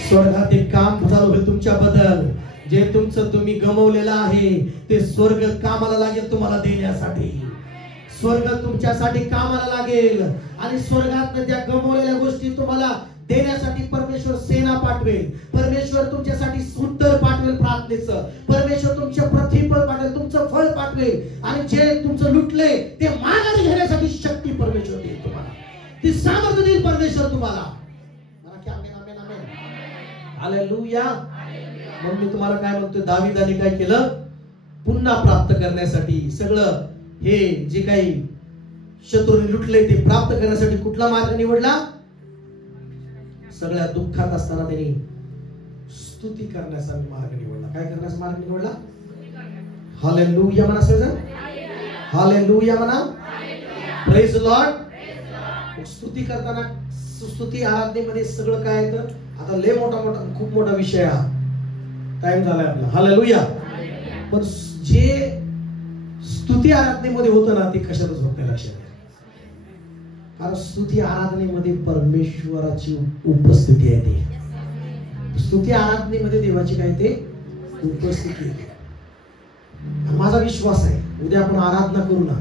स्वर्गात एक काम चालू होईल तुमच्याबद्दल. जे तुमचं तुम्ही गमावलेलं आहे ते स्वर्ग कामाला लागेल तुम्हाला देण्यासाठी. स्वर्ग तुमच्यासाठी कामाला लागेल आणि स्वर्गात त्या गमावलेल्या गोष्टी तुम्हाला देण्यासाठी परमेश्वर सेना पाठवेल. परमेश्वर तुमच्यासाठी उत्तर पाठवेल प्रार्थनेचं. परमेश्वर तुमच्या प्रतिफळ पाठवेल, तुमचं फळ पाठवेल. आणि जे तुमचं लुटले ते माघारी घेण्यासाठी शक्ती परमेश्वर देईल तुम्हाला. ती सामर्थ्य देईल परमेश्वर तुम्हाला. हालेलुया. मग मी तुम्हाला काय म्हणतोय? दावीदाने काय केलं? पुन्हा प्राप्त करण्यासाठी सगळं हे जे काही शत्रूने लुटले ते प्राप्त करण्यासाठी कुठला मार्ग निवडला? सगळ्या दुःखात असताना त्यांनी स्तुती करण्याचा मार्ग निवडला. काय करण्याचा मार्ग निवडला? हालेलुया म्हणा सगळं. हालेलुया म्हणा. Praise Lord. स्तुती करताना, स्तुती आराधनेमध्ये सगळं काय येतं? आता लय खूप मोठा विषय हा. टाइम झालाय आपला. हालेलुया. पण जे स्तुती आराधनेमध्ये होतं ना ते कशातच होत नाही, लक्षात घ्या. कारण स्तुती आराधनेमध्ये परमेश्वराची उपस्थिती आहे. ते स्तुती आराधनेमध्ये देवाची काय ते उपस्थिती आहे. माझा विश्वास आहे उद्या आपण आराधना करू ना,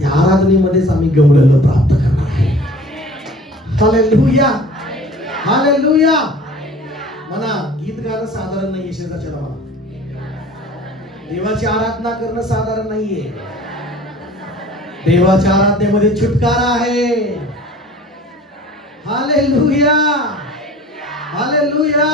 त्या आराधनेमध्येच आम्ही गवळलेलं प्राप्त करणार आहे. Hallelujah, hallelujah. म्हणा, गीत गाणं साधारण नाहीये. शेजारच्या म्हणा, देवाची आराधना करणं साधारण नाहीये. देवाच्या आराधनेमध्ये छुटकारा आहे. Hallelujah, hallelujah.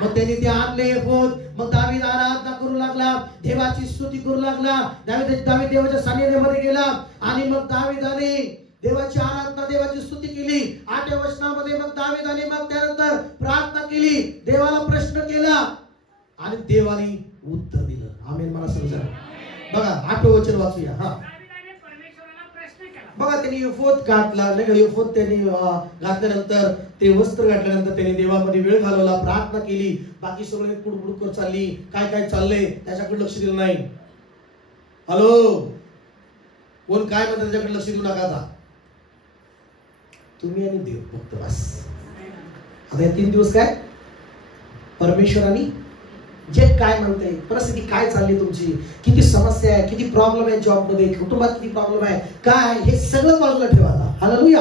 मग त्यांनी ते आणले होत. मग दावीद आराधना करू लागला, देवाची स्तुती करू लागला. दावीद देवाच्या सान्निध्यामध्ये गेला आणि मग दावीदाने देवाची आराधना, देवाची स्तुती केली. 8व्या वचनामध्ये मग दावीदाने मग त्यानंतर प्रार्थना केली, देवाला प्रश्न केला आणि देवाने उत्तर दिलं. आमेन. मला समजा. बघा 8वं वचन वाचूया. हा, बघा, त्यांनी युफोत घातला, नाही का? युफोत त्यांनी घातल्यानंतर, ते वस्त्र घातल्यानंतर त्यांनी देवामध्ये वेळ घालवला, प्रार्थना केली. बाकी सगळे कुडकुड करत चालली, काय काय चाललंय त्याच्याकडे लक्ष दिलं नाही. हॅलो, कोण काय म्हणतात त्याच्याकडे लक्ष देऊ नका. आता तुम्ही आणि देव फक्त बस. आता हे 3 दिवस काय परमेश्वरांनी जे काय म्हणते, परिस्थिती काय चालली तुमची, किती समस्या आहे, किती प्रॉब्लेम आहे जॉबमध्ये, कुटुंबात किती प्रॉब्लेम आहे, काय, हे सगळं बाजूला ठेवा. हालेलुया.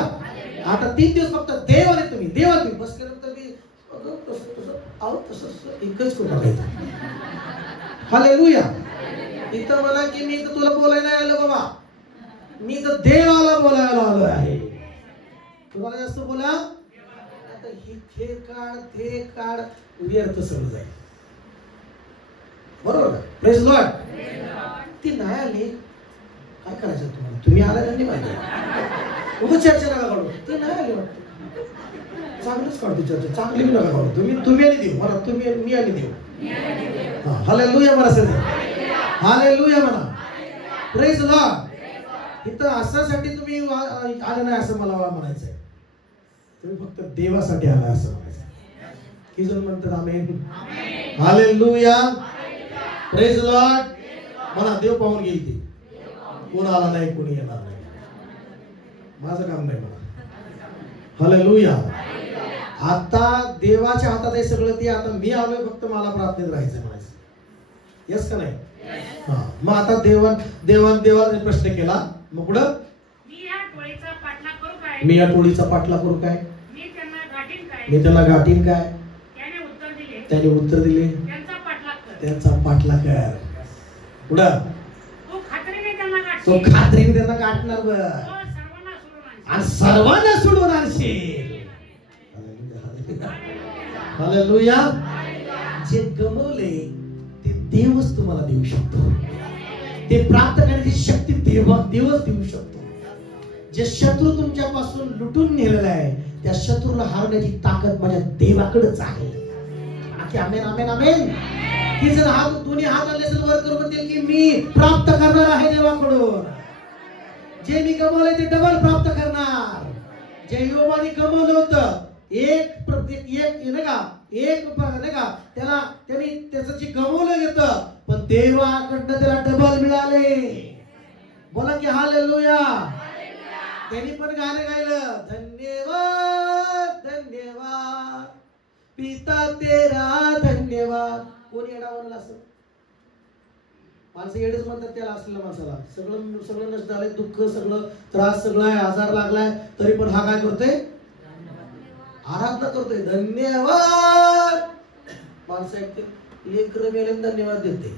आता 3 दिवस फक्त देव आणि तुम्ही. देवा तुम्ही बसल्यानंतर मी तसं एकच करू नका. हालेलुया. इथं म्हणा की मी तर तुला बोलायला नाही आलो बाबा, मी तर देवाला बोलायला आलो आहे. तुम्हाला जास्त बोला आता, हे काढ ते काढ, व्यर्थ सगळं जाईल. बरोबर का? Praise Lord. ती नाही आली, काय करायचं तुम्हाला? तुम्ही आला त्यांनी माहिती, उगाच चर्चा नका काढू. ती नाही आली वाटतं, चांगलीच काढतो चर्चा, चांगली नका काढू. तुम्ही आणि देऊ म्हणा, तुम्ही मी आणि देऊ. हालेलुया म्हणा सर, हालेलुया म्हणा. Praise Lord. इथं असासाठी तुम्ही आले नाही असं मला म्हणायचंय. तुम्ही फक्त देवासाठी आला असं म्हणायचं. किती जण म्हणतात आमेन, हालेलुया, प्रेज लॉर्ड. म्हणा, देव पाहून गेली. ती कोण आला नाही, कोणी येणार नाही, माझं काम नाही म्हणा. हालेलुया. आता देवाच्या हातात आहे सगळं. ते आता मी आलोय, फक्त मला प्रार्थनेत राहायचं म्हणायचं. यस का नाही? हा. मग आता देवाने प्रश्न केला. मग पुढं, मी या टोळीचा पाठलाग करू काय, मी त्यांना गाठीन काय. त्याने उत्तर दिले, त्यांचा पाठलाग कर. पुढं, तो खात्रीने त्यांना गाठणार बघ, आणि सर्वांना सोडून आणशील. हालेलुया. जे गमवले ते देवच तुम्हाला देऊ शकतो. ते प्राप्त करण्याची शक्ती देवच देऊ शकतो. जे शत्रू तुमच्यापासून लुटून नेलेला आहे, त्या शत्रूला हारण्याची ताकद माझ्या देवाकडेच आहे. आमेन, आमेन, आमेन. की जर हात, दोन्ही हात आले असेल वर करून म्हणतील की मी प्राप्त करणार आहे देवाकडून. जे मी गमावले ते डबल प्राप्त करणार. जे योबाने गमावलं होतं, एक नाही का, त्यांनी त्याचं जे गमावलं घेतं, पण देवाकडनं त्याला डबल मिळाले. बोला की हालेलुया. त्यांनी पण गाणं गायलं, धन्यवाद धन्यवाद पिता तेरा धन्यवाद. कोणी येडा म्हणलं असं? माणसं येडेच म्हणतात त्याला, असलेल्या माणसाला. सगळं नष्ट झालंय, दुःख, सगळं त्रास, सगळं आजार लागलाय, तरी पण हा काय करतोय? आराधना करतोय, धन्यवाद. माणसं ऐकते, लेकरं मेले धन्यवाद देते,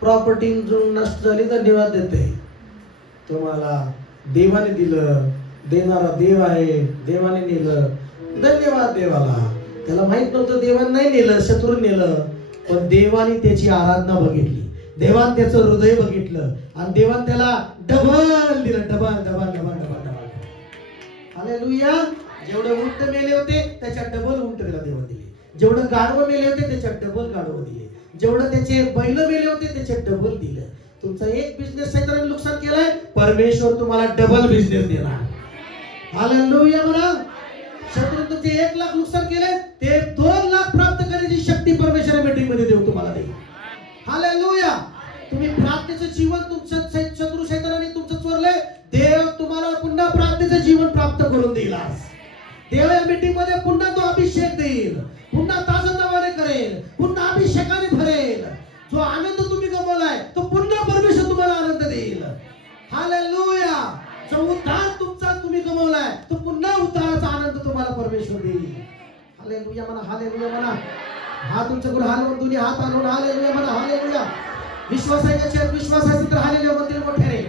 प्रॉपर्टी नष्ट झाली धन्यवाद देते. तुम्हाला देवाने दिलं, देणारा देव आहे, देवाने नेलं, धन्यवाद देवाला. त्याला माहित नव्हतं देवाने नाही नेलं, शत्रू नेलं, पण देवाने त्याची आराधना बघितली, देवाने त्याचं हृदय बघितलं, आणि देवाने त्याला डबल दिलं, double double double double double. Hallelujah. जेवढे उंट मेले होते त्याच्या डबल उंट त्याला देवाने दिले. जेवढे गाढवं मेले होते त्याच्या डबल गाढवं दिले. जेवढे त्याचे बैल मेले होते त्याचे डबल दिलं. तुमचा एक बिझनेस शैतानाने नुकसान केलाय, परमेश्वर तुम्हाला डबल बिझनेस देणार. हालेलुया म्हणा. शत्रू तुमचे 1 लाख नुकसान केले, ते 2 लाख प्राप्त करण्याची शक्ती परमेश्वर मीटिंग मध्ये देऊ तुम्हाला देईल. हालेलुया. तुम्ही प्रार्थनेचं जीवन तुमचं शत्रू शैतानाने तुमचं चोरले, देव तुम्हाला पुन्हा प्रार्थनेचं जीवन प्राप्त करून देईल. देव या मीटिंग मध्ये पुन्हा तो अभिषेक देईल, पुन्हा ताजतवाने करेल, पुन्हा अभिषेकाने भरेल. जो आनंद तुम्ही गमावलाय तो पुन्हा परमेश्वर तुम्हाला आनंद देईल. हालेलुया. जो उद्धार तुमचा तुम्ही गमावलाय तो पुन्हा हालेलुया म्हणा, हालेलुया म्हणा. हात उंच करून हालवून दोन्ही हात आणून हालेलुया म्हणा, हालेलुया. विश्वास आहे त्याच्यात, विश्वास आहे तर हालेलुया म्हणतील मोठ्याने.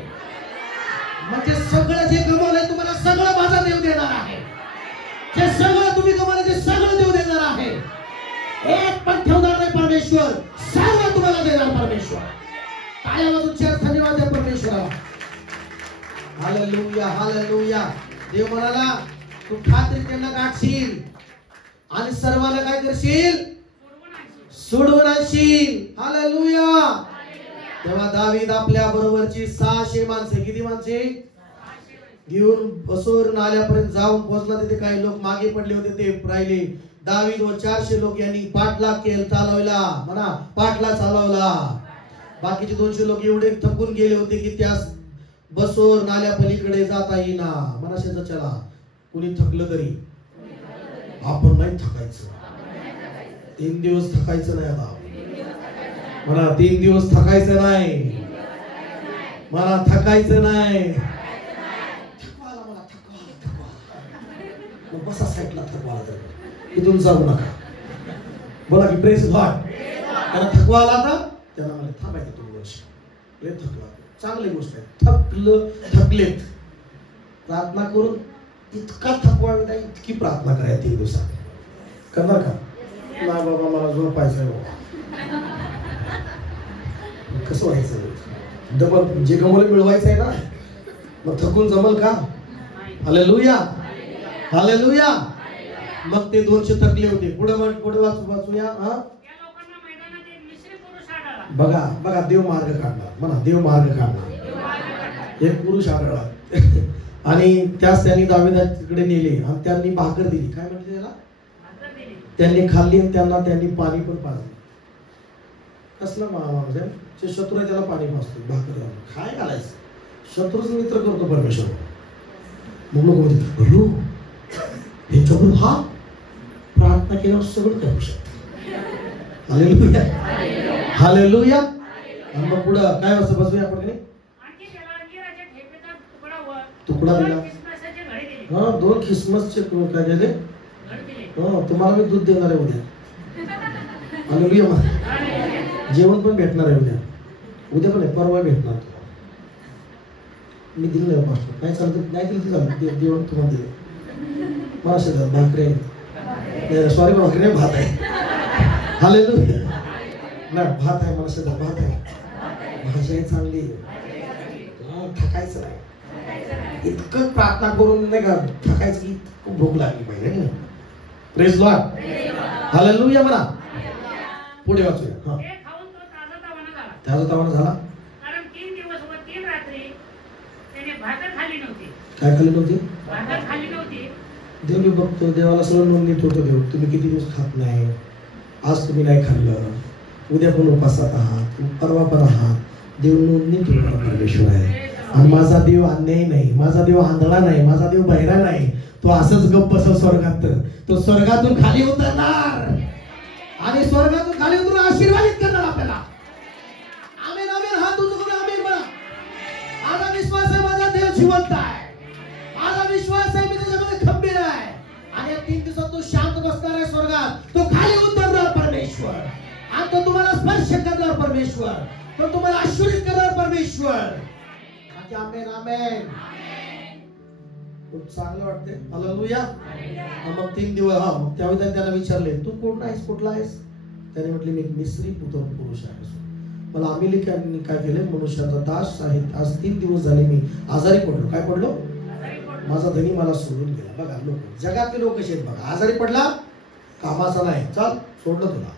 म्हणजे सगळं जे गमावलंय तुम्हाला सगळं माझा देव देणार आहे. जे सगळं तुम्ही गमावलं ते सगळं देव देणार आहे. एक पण ठेवणार नाही परमेश्वर, सगळं तुम्हाला देणार परमेश्वर. टाळ्या वाजून चार धन्यवाद द्या परमेश्वराला. Hallelujah, hallelujah. देव म्हणाला तू खात्री त्यांना गाठशील आणि सर्वांना काय करशील, सोडवून आणशील. हालेलुया. तेव्हा दावीद आपल्या बरोबरची 600 माणसे, किती माणसे घेऊन बसोर नाल्यापर्यंत जाऊन पोहोचला. तिथे काही लोक मागे पडले होते, ते राहिले. दावीद व 400 लोक यांनी पाठलाग केला, चालवला म्हणा, पाठलाग चालवला. बाकीचे 200 लोक एवढे थकून गेले होते की त्या बसोर नाल्या पलीकडे जाता येईना. मनाशाचा चला, कुणी थकलं तरी आपण नाही थकायचं. 3 दिवस थकायचं नाही. आता मला 3 दिवस थकायचं नाही, मला थकायचं नाही. थकवाला मला थकवा बसा साईडला, थकवाला तर इथून जाऊ नका. बोला की प्रेज गॉड. त्यांना थकवाला आता त्यांना मला थांबायचं 2 वर्ष. लय थकवा, चांगली गोष्ट आहे. थकलेत प्रार्थना करून इतका थकवा नाही, इतकी प्रार्थना करायला 3 दिवसात. करणार का? नाही बाबा मला झोपायचं आहे बाबा. कसं व्हायचं? डबल जे गमवलं मिळवायचं आहे ना, मग थकून जमल का? Hallelujah, hallelujah. मग ते 200 थकले होते. पुढे वाचूया. बघा बघा, देव मार्ग काढणार म्हणा, देव मार्ग काढणार. एक पुरुष आढळला आणि त्यास त्यांनी दाविदाकडे नेले आणि त्यांनी भाकर दिली. काय म्हणते त्याला? त्यांनी खाल्ली आणि त्यांनी पाणी पण पाजलं. कसलं म्हणजे शत्रू आहे त्याला पाणी पाजतो, भाकर घालून. काय घालायचं? शत्रूच मित्र करतो परमेश्वर. मग लोक म्हणते ह्याच्याकडून हा प्रार्थना केल्यावर सगळं करू शकतो. Hallelujah, hallelujah. आणि मग पुढं काय असं बसूया आपण तुकडा दिला. हा 2 ख्रिसमसचे काय दिले. तुम्हाला मी दूध देणार आहे उद्या. हालेलुया. जेवण पण भेटणार आहे उद्या. उद्या पण आहे, परवा भेटणार. मी दिलं नाही पास्टर, नाही चालत, नाही दिलं चालत. जेवण तुम्हाला दिलं. मला शेतात भाकरे, सॉरी भाकरी नाही, भात आहे. हालेलुया. नाही भात आहे, मला शेतात भात आहे. भाजी आहे चांगली. थकायचं नाही. इतकं प्रार्थना करून नाही का थकायचं, इतकं भूक लागली पाहिजे. प्रेज लॉर्ड, हालेलुया म्हणा. पुढे वाचूया. हा, ताजा तावाना झाला. कारण 3 दिवस व 3 रात्री त्याने भाकर खाल्ली नव्हती. काय खाल्ली नव्हती? भाकर खाल्ली नव्हती. देव मी बघतो, देवाला सगळं नोंदणीत होतं. देव तुम्ही किती दिवस खात नाही, आज तुम्ही नाही खाल्लं, उद्या पण उपासात आहात, परवा पण आहात. देव नोंदणीत होता परमेश्वर आहे. आणि माझा देव अन्याय नाही, माझा देव आंधळा नाही, माझा देव बहिरा नाही. तो असंच गप्प बसव स्वर्गात. तो स्वर्गातून खाली उतरणार आणि स्वर्गातून खाली उतरून आशीर्वादित करणार आपल्याला. आमेन, आमेन. हात उंच करून आमेन म्हणा. माझा विश्वास आहे, माझा देव जिवंत आहे. माझा विश्वास आहे, मी त्याच्यामध्ये खंबीर आहे. आणि या 3 दिवसात तो शांत बसणार आहे स्वर्गात. तो खाली उतरणार परमेश्वर आणि तो तुम्हाला स्पर्श करणार परमेश्वर. तो तुम्हाला आशीर्वादित करणार परमेश्वर. आमेन, आमेन. खूप चांगलं वाटते. हालेलुया. मग 3 दिवस मग त्यावेळी त्याला विचारले तू कोण आहेस, कुठला आहेस? त्याने म्हटले मी मिस्री पुरुष आहे. मला अमेरिकेने काय केलं, मनुष्याचा दास आहे. आज 3 दिवस झाले मी आजारी पडलो. काय पडलो? माझा धनी मला सोडून गेला. बघा लोक, जगातले लोक कसे आहेत बघा. आजारी पडला, कामाचा नाही, चल सोडलं तुला.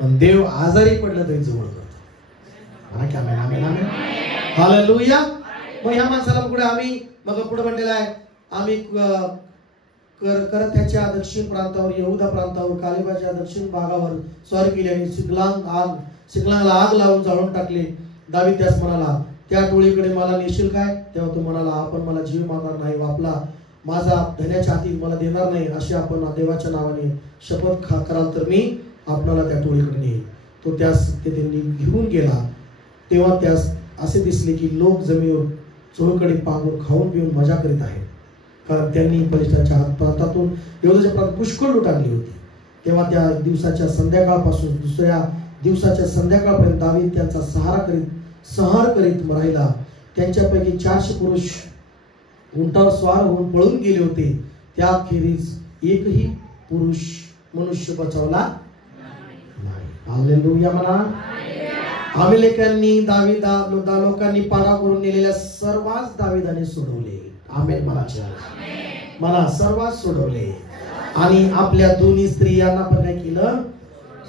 पण देव आजारी पडलं तरी जवळ करतो. म्हणा की आमेन, आमेन, आमेन. हालेलुया. मग ह्या माणसाला पुढे आम्ही मग पुढे म्हटलेलं आहे, आम्ही करथ्याच्या दक्षिण प्रांतावर, यहुदा प्रांतावर, कालेबाच्या दक्षिण भागावर स्वारी केली आणि सिकलागला आग लावून जाळून टाकले. दावीद त्यास म्हणाला त्या टोळीकडे मला नेशील काय? तेव्हा तो म्हणाला आपण मला जीव मारणार नाही, आपला माझा धन्याच्या हाती मला देणार नाही, असे आपण देवाच्या नावाने शपथ कराल तर मी आपणाला त्या टोळीकडे नेईल. तो त्यास तेथे घेऊन गेला. तेव्हा त्यास असे दिसले की लोक जमिनीवर चोळकडे पांघरून खाऊन पिऊन मजा करीत आहेत. कारण त्यांनी बलिष्ठाच्या हातातून योधाच्या प्रांतात पुष्कळ लूट आणली होती. तेव्हा त्या दिवसाच्या संध्याकाळपासून दुसऱ्या दिवसाच्या संध्याकाळपर्यंत दावीद त्यांचा संहार करीत राहिला. त्यांच्यापैकी 400 पुरुष उंटावर स्वार होऊन पळून गेले होते. त्याखेरीज एकही पुरुष मनुष्य बचावला नाही. हालेलुया म्हणा. अमेलेकांनी लोकांनी पाडा करून नेलेल्या सर्वांच दाविदाने सोडवले. आमेन मला सर्वात सोडवले. आणि आपल्या दोन्ही स्त्रियांना पण काय केलं?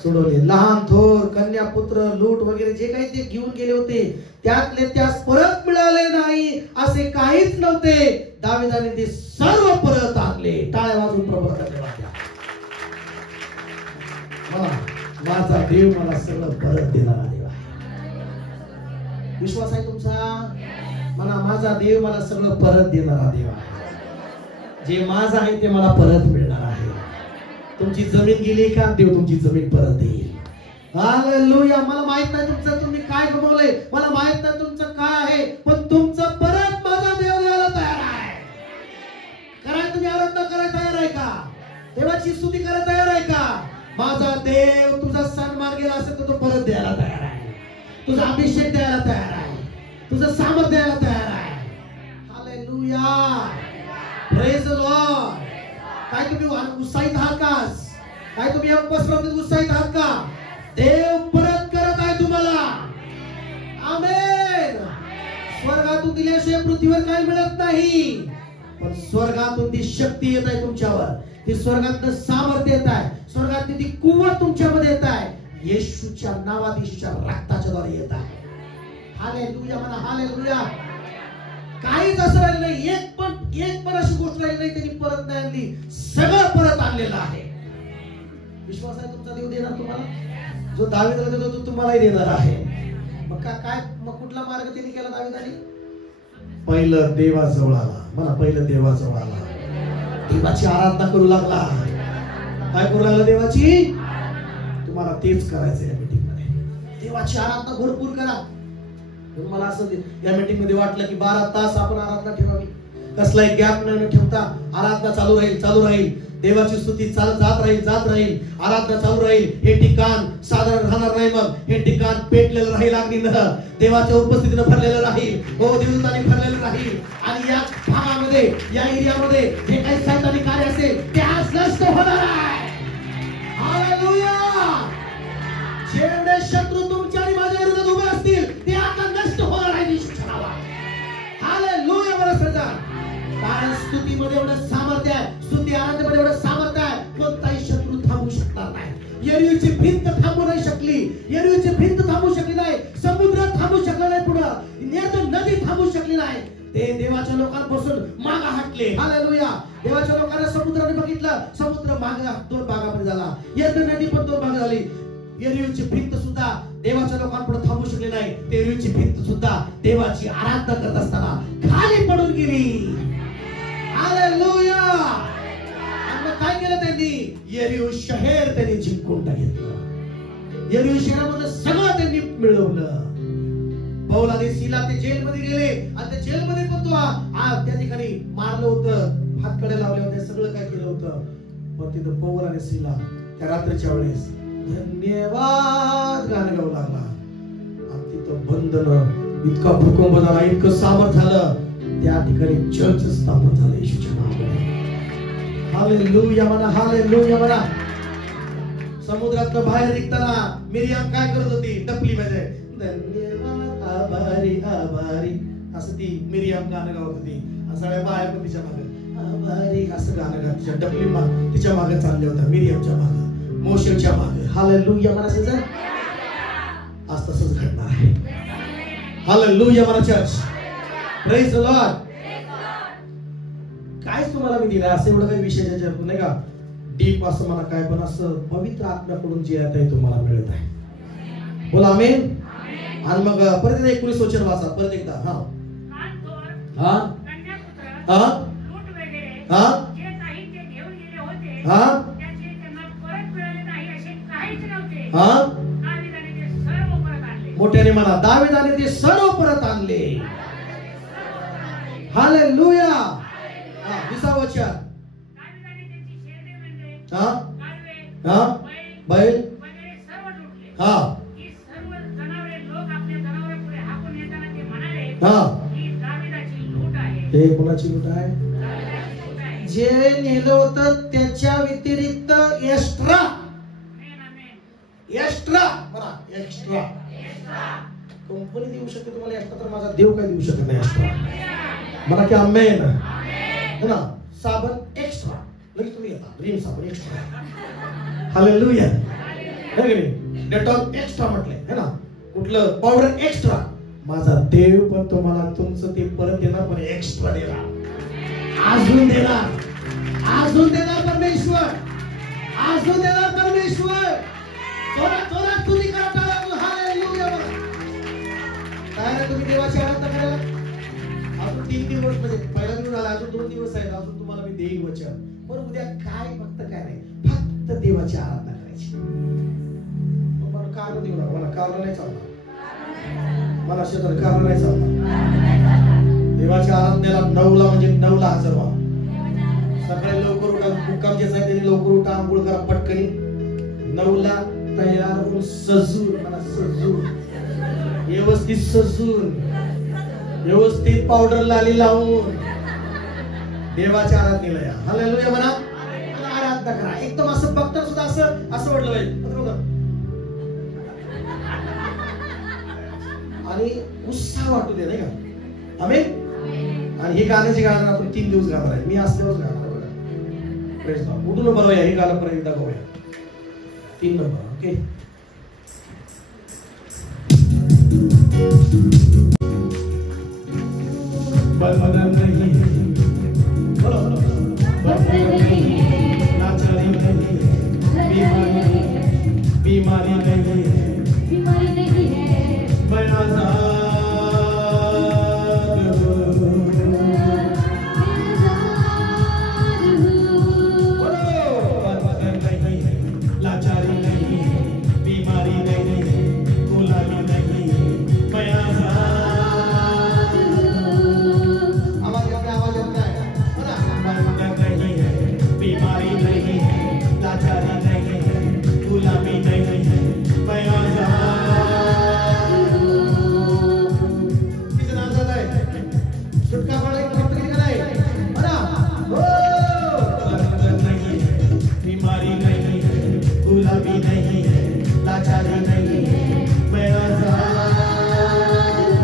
सोडवले. लहान थोर कन्या पुत्र लूट वगैरे जे काही ते घेऊन गेले होते त्यातले त्यास परत मिळाले नाही असे काहीच नव्हते. दाविदाने ते सर्व परत आणले. टाळ्या वाजवून प्रभूला धन्यवाद द्या. माझा देव मला सगळं परत देणारा देव आहे. विश्वास आहे तुमचा? माझा देव मला सगळं परत देणारा देव आहे. जे माझं आहे ते मला परत मिळणार आहे. तुमची जमीन गेली का? देव तुमची जमीन परत देईल. हालेलुया. मला माहित नाही तुमचं तुम्ही काय गमावलंय, मला माहित नाही तुमचं काय आहे, पण तुमचं परत माझा देव द्यायला तयार आहे. करायला तुम्ही आराधना करायला तयार आहे का? देवाची स्तुती करायला तयार आहे का? माझा देव तुझा सन्मान केला असेल तर तो परत द्यायला तयार आहे. तुझा अभिषेक द्यायला तयार आहे. तुझं सामर्थ्य द्यायला तयार आहे. हालेलुया. Praise the Lord. काय तुम्ही उत्साहित आहात का? काय तुम्ही या उपस्थितीत उत्साहित आहात का? देव परत करत आहे तुम्हाला. आमेन. स्वर्गातून दिल्याशिवाय पृथ्वीवर काही मिळत नाही, पण स्वर्गातून ती शक्ती येत आहे तुमच्यावर. ती स्वर्गातलं सामर्थ्य येत आहे. स्वर्गातली ती कुवत तुमच्यामध्ये येत आहे. येशूच्या नावात, येशूच्या रक्ताच्या द्वारे येत आहे. हालेलुया म्हणा. हालेलुया. काहीच असं राहिलं नाही. एक पण अशी गोष्ट राहिली नाही त्यांनी परत नाही आणली. सगळं परत आणलेलं आहे. विश्वास आहे तुमचा देव देणार तुम्हाला? जो दाविदाला देतो तो तुम्हालाही देणार आहे. मग कुठला मार्ग त्यांनी केला दाविदाने? पहिलं देवाजवळ आला. पहिलं देवाजवळ आला. देवाची आराधना करू लागला. काय करू लागला? देवाची. तुम्हाला तेच करायचं या मीटिंग मध्ये. देवाची आराधना भरपूर करा. मला असं या मीटिंग मध्ये वाटलं की 12 तास आपण आराधना ठेवावी. कसलाही गॅप न ठेवता आराधना चालू राहील. देवाची स्तुती जात राहील. आराधना चालू राहील. हे ठिकाण साधारण राहणार नाही. मग हे ठिकाण पेटलेलं राहील. अग्नीनं देवाच्या उपस्थितीनं भरलेलं राहील. हो, देवदूतांनी भरलेलं राहील. आणि या भागामध्ये, या एरियामध्ये जे काही सैतानी कार्य असेल ते आज नष्ट होणार आहे. हालेलुया. जेवढे शत्रू तुमच्या आणि माझ्या विरोधात उभे असतील ते आता नष्ट होणार आहे येशूच्या नावात. हालेलुया. बरं सजा. कारण स्तुतीमध्ये एवढं सामर्थ्य आहे. स्तुती आराधनेमध्ये एवढं सामर्थ्य आहे. कोणताही शत्रू थांबू शकणार नाही. यरीची भिंत थांबू नाही शकली. यरीची भिंत थांबू शकली नाही. समुद्र थांबू शकला नाही. पुढे नदी थांबू शकली नाही. ते देवाच्या लोकांपासून मागे हटले. हालेलुया. देवाच्या लोकांना समुद्राने बघितलं. समुद्र मागे 2 भागामध्ये झाला. यरदन नदी पण 2 भाग झाली. यरीची भिंत सुद्धा देवाच्या लोकांपुढे थांबू शकली नाही. ते यरीची भिंत सुद्धा देवाची आराधना करत असताना खाली पडून गेली. हालेलुया. आणि काय केलं त्यांनी? यरीहो शहर त्यांनी जिंकून घेतलं. यरीहो शहरामध्ये सगळं त्यांनी मिळवलं. पौल आणि सिला ते जेलमध्ये गेले आणि त्या जेलमध्ये पण तो त्या ठिकाणी मारलं होतं, हातकडे लावले होते, सगळं काय केलं होतं. पण तिथं पौल आणि सिला त्या रात्रीच्या वेळेस धन्यवाद गाणं गाऊ लागला. आणि तिथं बंधन इतका भूकंप झाला, इतकं सामर्थ झालं. त्या ठिकाणी चर्च स्थापन झालं येशूच्या नावाने. हालेलुया म्हणा. हालेलुया म्हणा. समुद्रातनं बाहेर निघताना मिरियाम काय करत होती? डपली वाजवाय. धन्यवाद, आभारी आभारी असं ती मिरियाम गाणं गावत होती. आणि सगळ्या बाया पण तिच्या मागे आभारी असं गाणं गात तिच्या डपली तिच्या मागे चालल्या होत्या. मिरियामच्या मागे, मोशेच्या मागे. हालेलुया म्हणा. सजा आज तसंच घडणार आहे. हालेलुया म्हणा चर्च. Praise the Lord. कायच तुम्हाला मी दिलं असं एवढं काही विषयाच्या नाही का डीप असं मला काय, पण असं पवित्र आत्म्याकडून जे आहे तुम्हाला मिळत आहे. बोला आमेन. आणि मग परत 19 वचन वाचा परत एकदा. हा हा हा हा हा. मोठ्याने म्हणा. दाविदाने ते सर्व परत आणले. हालेलुया. पुढचा वचन. दाविदाने त्यांची शेरडे मेंढरे, हा कालवे, हा बैल वगैरे सर्व लुटले. हा ही सर्व जनावरे लोक आपल्या जनावरांपुढे हाकून येताना ते म्हणाले, हा ही दाविदाची लूट आहे. हे कोणाची लूट आहे? दाविदाची लूट आहे. जे नेलं होतं त्याच्या व्यतिरिक्त एक्स्ट्रा आमेन, आमेन. एक्स्ट्रा म्हणा एक्स्ट्रा. एक्स्ट्रा. कंपनी देऊ शकते तुम्हाला एक्स्ट्रा, तर माझा देव काय देऊ शकत नाही एक्स्ट्रा. म्हणा की आमेन. हो ना. साबण एक्स्ट्रा, लगेच तुम्ही येता रिम साबण एक्स्ट्रा. हालेलुया. है की नाही? डेटॉल एक्स्ट्रा म्हटले है ना. कुठलं पावडर एक्स्ट्रा. माझा देव पण तुम्हाला तुमचं ते परत देणार, पण एक्स्ट्रा देणार, अजून देणार, अजून देणार परमेश्वर, अजून देणार परमेश्वर. जोरात जोरात तुम्ही करा टाळ्या. हालेलुया. काय ना तुम्ही देवाची आराधना करायला अजून 3 दिवस, म्हणजे पहिला दिवस झाला, अजून 2 दिवस आहेत. अजून तुम्हाला मी देईन वचन. पण उद्या काय, फक्त काय नाही, फक्त देवाची आराधना करायची. मला कारण देऊ नका, मला कारण नाही चालणार, मला शेतात कारण नाही चालणार. देवाच्या आराधनेला 9ला म्हणजे 9ला हजर व्हा. सकाळी लवकर उठा, मुक्काम जे आहे त्यांनी लवकर उठा, आंघोळ करा पटकनी. 9ला तयार होऊन सजून, मला सजून, व्यवस्थित सजून, व्यवस्थित पावडर लाली लावून देवाच्या आराधनेला या. हालेलुया म्हणा. आराधना करा. एकदम असं बघता सुद्धा असं वाटलं पाहिजे आणि उत्साह वाटू दे, नाही का. आमेन. आणि हे गाण्याचे गाणं आपण 3 दिवस गाणार आहे. मी असल्यावर गाणार आहे बघा. Praise God. उठून बरोबर हे गाणं परत एकदा गाऊया. 3 नंबर. ओके. बदल नहीं, बोलो बदल नहीं, लाचारी नहीं, बीमारी नहीं, बीमारी नहीं है, मैं आजाद हूँ, बदल नहीं, लाचारी नहीं, बीमारी नहीं, गुलामी नहीं, मैं आजाद. बीमारी नहीं है, लाचारी नहीं है, गुलामी नहीं है, मैं आजाद हूँ. कितना आजाद है? छुटकारा प्राप्त करना है, है ना? नहीं है, बीमारी नहीं है, गुलामी नहीं है, लाचारी नहीं है, मैं आजाद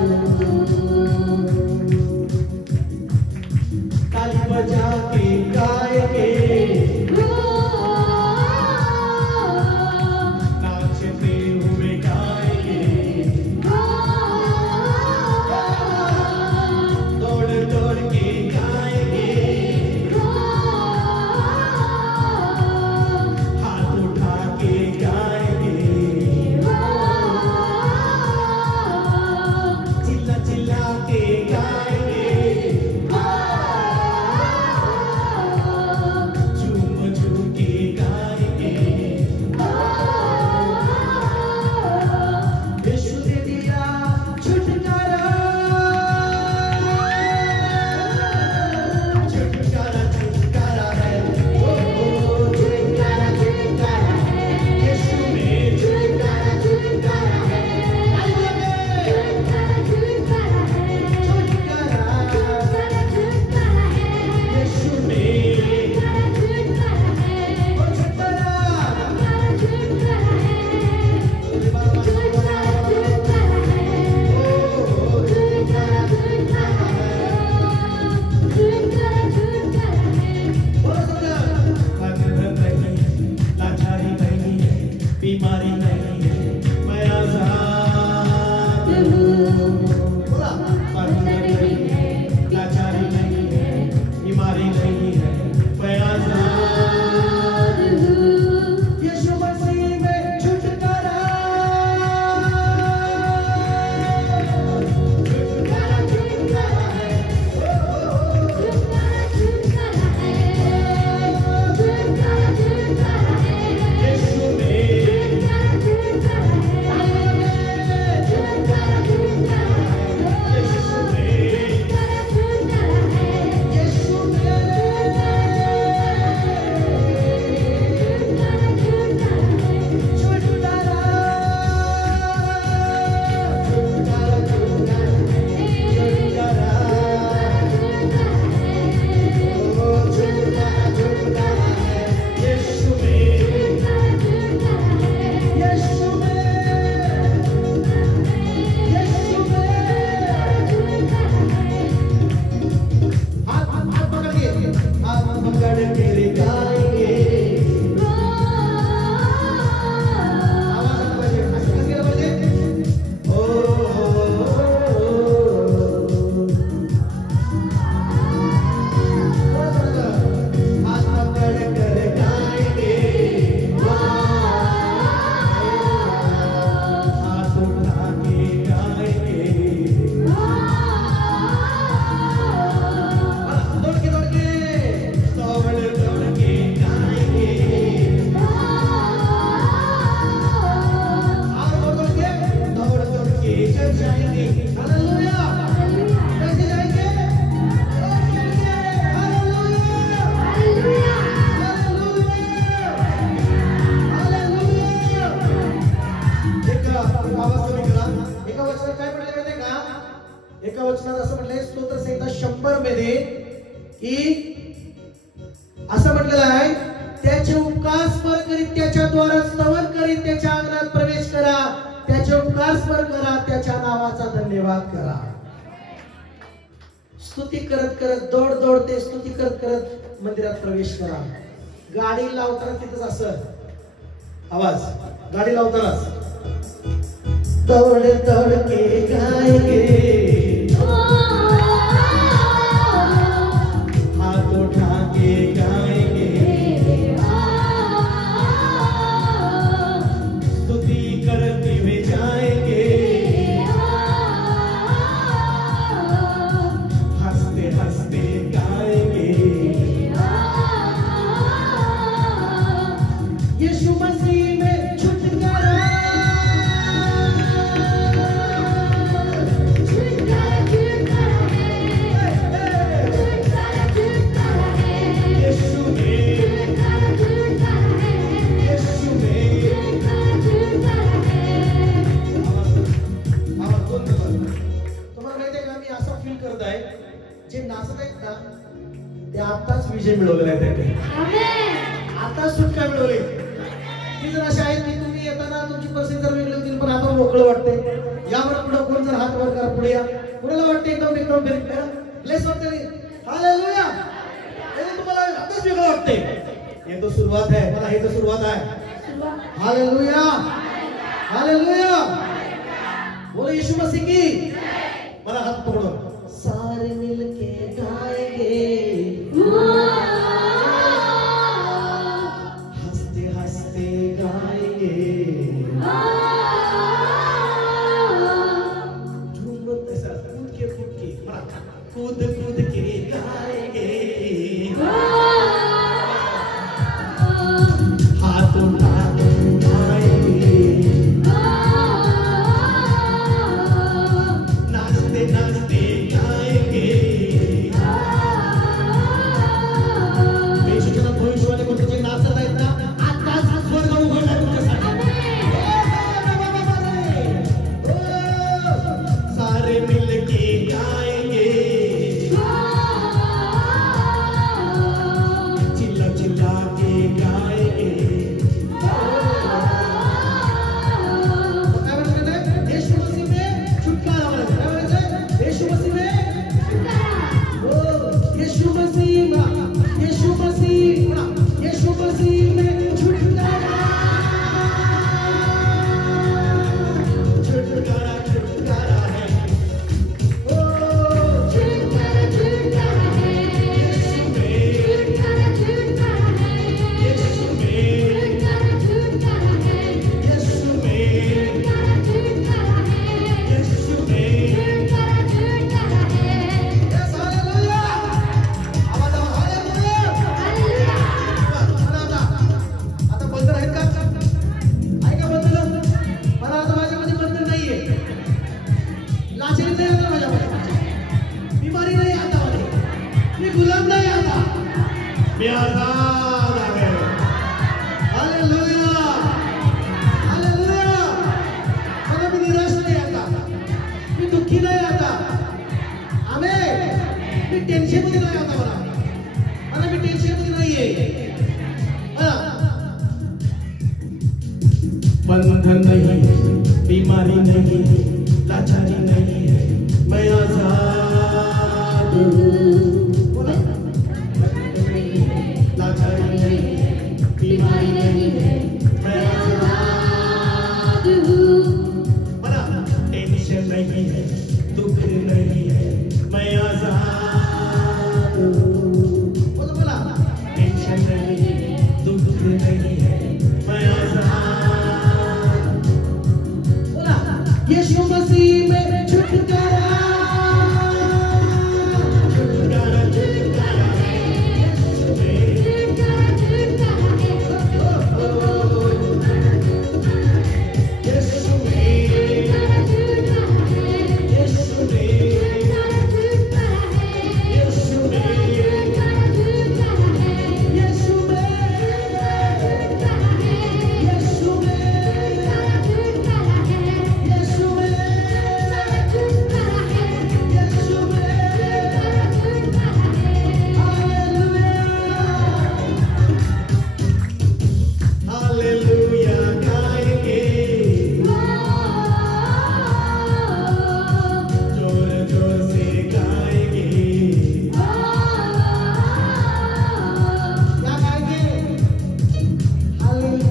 हूँ. ताली बजा के गाए के नाचते हुए गाएंगे, दौड़ दौड़ के गाएंगे, हाथ उठा के गाएंगे, चिल्ला चिल्ला के गाएंगे, झूम झूम के गाएंगे. यीशु ने दिया छुटकारा, छुटकारा छुटकारा है, ओ छुटकारा छुटकारा है, यीशु में छुटकारा छुटकारा है, छुटकारा छुटकारा है, छुटकारा छुटकारा है, यीशु में छुटकारा है, ओ छुटकारा छुटकारा लाचारी नहीं है, बीमारी नहीं है, मैं आजाद हूँ. नहीं है, लाचारी नहीं है, बीमारी नहीं है, मैं आजाद हूँ. यीशु मसीह में छुटकारा, छुटकारा छुटकारा है, छुटकारा छुटकारा है, छुटकारा छुटकारा है, यीशु में एका वचनात असं म्हटलंय स्तोत्र संहिता 100 मध्ये की असं म्हटलेलं आहे, त्याचे उपकार स्मर करीत त्याच्या द्वारात स्तवन करीत त्याच्या अंगणात प्रवेश करा, त्याचे उपकार स्मर करा, त्याच्या नावाचा धन्यवाद करा. स्तुती करत करत दौड दौड ते स्तुती करत करत मंदिरात प्रवेश करा. गाडी लावताना तिथंच असं आवाज, गाडी लावतानाच दौड दौड के गाएंगे, हाथ उठा के गाएंगे, स्तुति करते हुए जाएंगे, हंसते हंसते गाएंगे. यीशु मसीह में छुटकारा, जे नाचत आहेत ना ते आताच विजय मिळवलेला आहे त्यांनी. आता सुटका मिळवली. ती जर अशी आहेत की तुम्ही येताना तुमची परिस्थिती जर वेगळी होती पण आता मोकळं वाटते. यावर पुढे कोण जर हात वर करा, पुढे या. कुणाला वाटते एकदम एकदम ब्लेस वाटते, हालेलुया. हे तुम्हाला आताच वेगळं वाटते. हे तो सुरुवात आहे, मला हे तर सुरुवात आहे. Hallelujah hallelujah. बोलो यीशु मसीह की. मला हात पकडो. सारे मिलके गाएंगे, हंसते हंसते गाएंगे, झूमते ऐसा कूद के कूद के गाएंगे, हाथ उठा के गाएंगे, नाचते नाचते भविष्यवाणी करतो जे नाचत आहेत ना आता स्वर्ग उघडला तुमच्यासाठी. सारे मिलके गाएंगे, चिल्ला चिल्ला के गाएंगे. यीशु मसीह में छुटकारा. यीशु मसीह में यीशु मसीह यीशु मसीह यीशु मसीह में छुटकारा छुटकारा छुटकारा है. ओ छुटकारा छुटकारा है. यीशु में छुटकारा है. यीशु में छुटकारा है. यीशु में छुटकारा है. यीशु में छुटकारा है. Yes hallelujah. आवाज हालेलुया. आता बंधन आहेत का? ऐका बंधन. मला आता माझ्यामध्ये बंधन नाहीये. लाचारी नाही आता माझ्यामध्ये. बिमारी नाही आता माझी. मी गुलाम नाही आता. मी आजाद आहे. Hallelujah hallelujah. मला मी निराश नाही आता. मी दुःखी नाही आता. आमेन. मी टेन्शन मध्ये नाही आता. मला मी टेन्शन मध्ये नाहीये. बंधन नहीं, बीमारी नहीं, लाचारी नहीं है, मैं आजाद हूँ. लाचारी नहीं है, बीमारी नहीं है, मैं आजाद हूँ. टेंशन नहीं है, दुख नहीं है, मैं आजाद हूँ. टेंशन नहीं है, दुख नहीं है, मैं आजाद. यीशु मसीह में छुटकारा छुटकारा छुटकारा है. यीशु में छुटकारा छुटकारा है. यीशु में छुटकारा छुटकारा है. यीशु में छुटकारा छुटकारा है. यीशु में छुटकारा छुटकारा है. यीशु में छुटकारा है. यीशु में छुटकारा छुटकारा है. यीशु में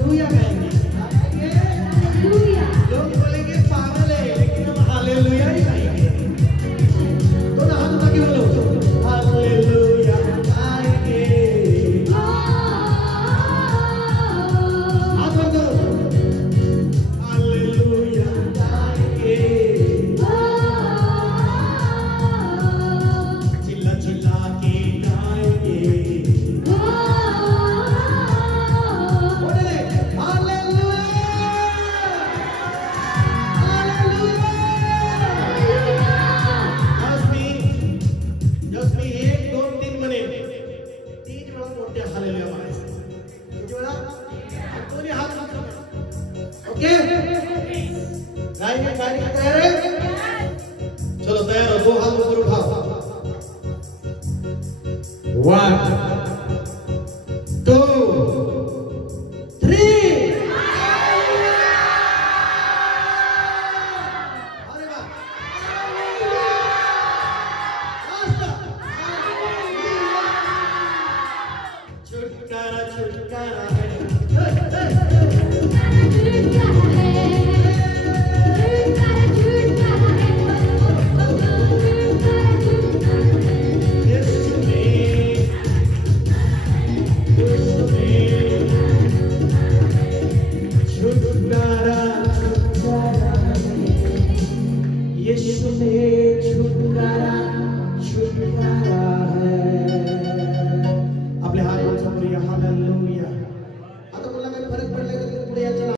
हालेलुया गाएंगे। लोग बोलेंगे पागल है, लेकिन हम हालेलुया ही गाएंगे। दोनों हाथ उठा के बोलो हालेलुया गाएंगे। हाथ जोड़ दो हालेलुया गाएंगे। चिल्ला चिल्ला के गाएंगे। चलो तैयार हो, दो हाथ ऊपर उठाओ। 1 2 3 अरे वाह छुटकारा छुटकारा है। यीशु में छुटकारा छुटकारा है। आपले हात वर करूया हालेलुया। आता कोणाला काही फरक पडला का ते पुढे यायला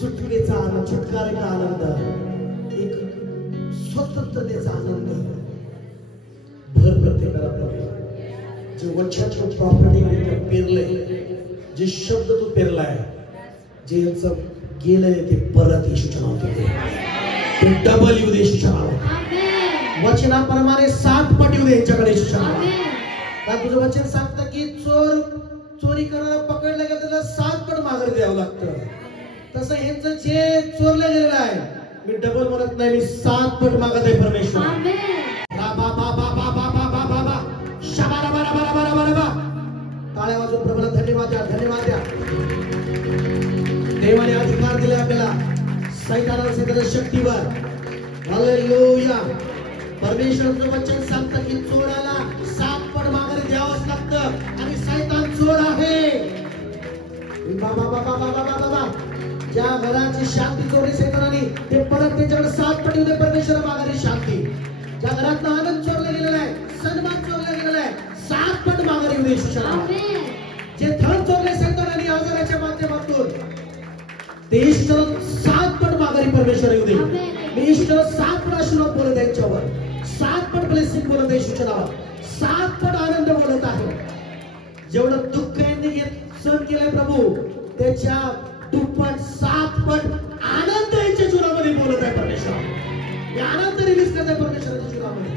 सुटकेचा आनंद, छुटकारेचा आनंद, एक स्वतंत्रतेचा आनंद भर प्रत्येकाला पडतो। जे वचन प्रॉपर्टी पेरले, जे शब्द तू पेरलाय, जे यांचं गेलंय ते परत येशूच्या नावात येते। ते डबल येऊ दे येशूच्या नावात। वचनाप्रमाणे 7 पट येऊ दे यांच्याकडे येशूच्या नावात। का तुझं वचन सांगतं की चोरी करणारा पकडला गेला त्याला 7 पट माघारी द्यावं लागतं। तसं यांचं जे चोरलं गेलेलं आहे, मी डबल म्हणत नाही, मी 7 पट मागत आहे परमेश्वर। टाळ्या वाजून प्रभूला धन्यवाद द्या, धन्यवाद द्या। देवाने अधिकार दिले आपल्याला सैतानाच्या शक्तीवर। हालेलुया। परमेश्वराचं वचन सांगतं की चोराला 7 पट माघारी द्यावंच लागतं आणि सैतान चोर आहे। बाबा बाबा बाबा बाबा ज्या घराची शांती चोरली सैतानाने, ते परत त्याच्याकडे 7 पट येऊ दे परमेश्वर माघारी शांती। ज्या घरात आनंद चोरला गेलेला आहे, सन्मान चोरला गेलेला आहे, 7 पट माघारी येऊ दे येशूच्या नावात। जे धन चोरले सैतानाने आजाराच्या माध्यमातून, ते ईश्वर 7 पट माघारी परमेश्वर येऊ दे। मी ईश्वर 7 पट आशीर्वाद बोलत आहे त्यांच्यावर, 7 पट ब्लेसिंग बोलत आहे येशूच्या नावात, 7 पट आनंद बोलत आहे। जेवढं दुःख यांनी सहन केलंय प्रभू, त्याच्या दुप्पट 7 पट आनंद यांच्या जीवनामध्ये बोलत आहे परमेश्वर। हे आनंद रिलीज करत आहे परमेश्वराच्या जीवनामध्ये।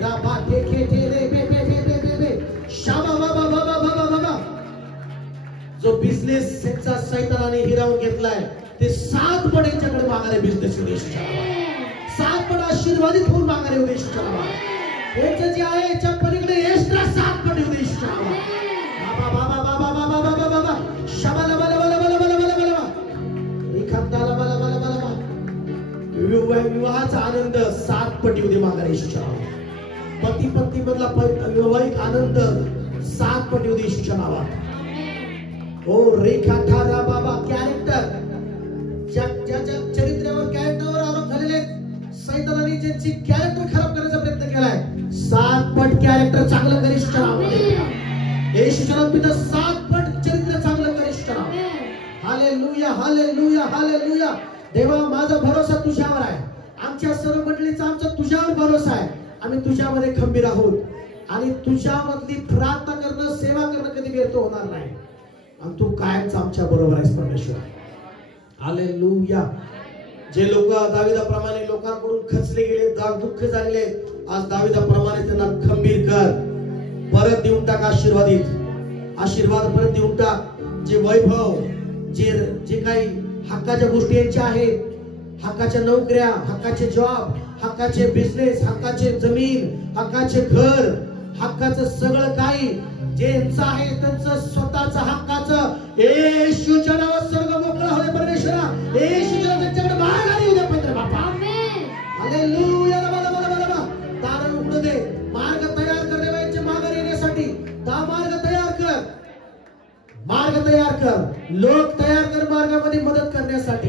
राबा ठे ठे ठे रे बे बे बे बे बे बे शाबा बाबा बाबा बाबा बाबा। जो बिझनेस सेक्टर सैतानाने हिरावून घेतलाय, ते 7 पट यांच्याकडे मागारे बिझनेस येऊ दे येशूच्या नावात। 7 पट आशीर्वादित होऊन मागारे येऊ दे येशूच्या नावात। यांचं जे आहे याच्या पलीकडे एक्स्ट्रा 7 पट येऊ दे येशूच्या नावात। बाबा बाबा बाबा बाबा बाबा बाबा शाबाला बाला बाला बाला बाला बाला बाला एखादाला बाला बाला बाला बाला। विवाहाचा आनंद 7 पट येऊ दे मागारे येशूच्या नावात। पती पत्नी मधला वैवाहिक आनंद 7 पट येऊ दे येशूच्या नावात। ओ रेखा ठारा बाबा कॅरेक्टर, ज्याच्या चरित्र्यावर कॅरेक्टरवर आरोप झालेले, सैतानाने ज्यांची कॅरेक्टर खराब करण्याचा प्रयत्न केलाय, 7 पट कॅरेक्टर चांगलं कर येशूच्या नावामध्ये। येशूच्या नावात 7 पट चरित्र चांगलं कर येशूच्या नावात। Hallelujah hallelujah hallelujah. देवा माझा भरोसा तुझ्यावर आहे, आमच्या सर्व मंडळीचा आमचा तुझ्यावर भरोसा आहे। आम्ही तुझ्यामध्ये खंबीर आहोत आणि तुझ्यामधली प्रार्थना करणं, सेवा करणं कधी व्यर्थ होणार नाही। आणि तू कायमच आमच्या बरोबर आहेस परमेश्वर। हालेलुया। जे लोक दाविदाप्रमाणे लोकांकडून खचले गेले, दुःख झालेले, आज दाविदाप्रमाणे त्यांना खंबीर कर, परत देऊन टाक आशीर्वादित, आशीर्वाद परत देऊन टाक। जे वैभव, जे काही हक्काच्या गोष्टी यांच्या आहेत, हक्काच्या नोकऱ्या, हक्काचे जॉब, हक्काचे बिझनेस, हक्काचे जमीन, हक्काचे घर, हक्काचं सगळं काही जे यांचं आहे, त्यांचं स्वतःचं हक्काचं येशूच्या नावात मार्गामध्ये मदत करण्यासाठी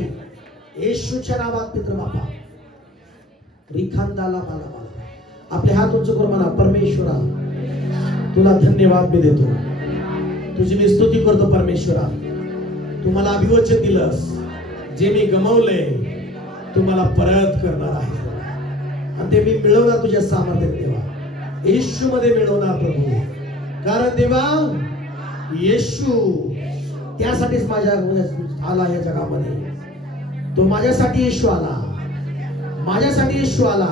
येशूच्या नावात पित्र बापा रिखांदाला बाला बाला आपले हात उंच करून म्हणा, परमेश्वरा तुला धन्यवाद मी देतो, तुझी मी स्तुती करतो परमेश्वरा. तू मला अभिवचन दिलंस, जे मी गमावले तू मला परत करणार आहे आणि ते मी मिळवणार तुझ्या सामर्थ्यात देवा, येशू मध्ये मिळवणार प्रभू. कारण देवा येशू त्यासाठीच माझ्या आला या जगामध्ये. तो माझ्यासाठी येशू आला, माझ्यासाठी येशू आला.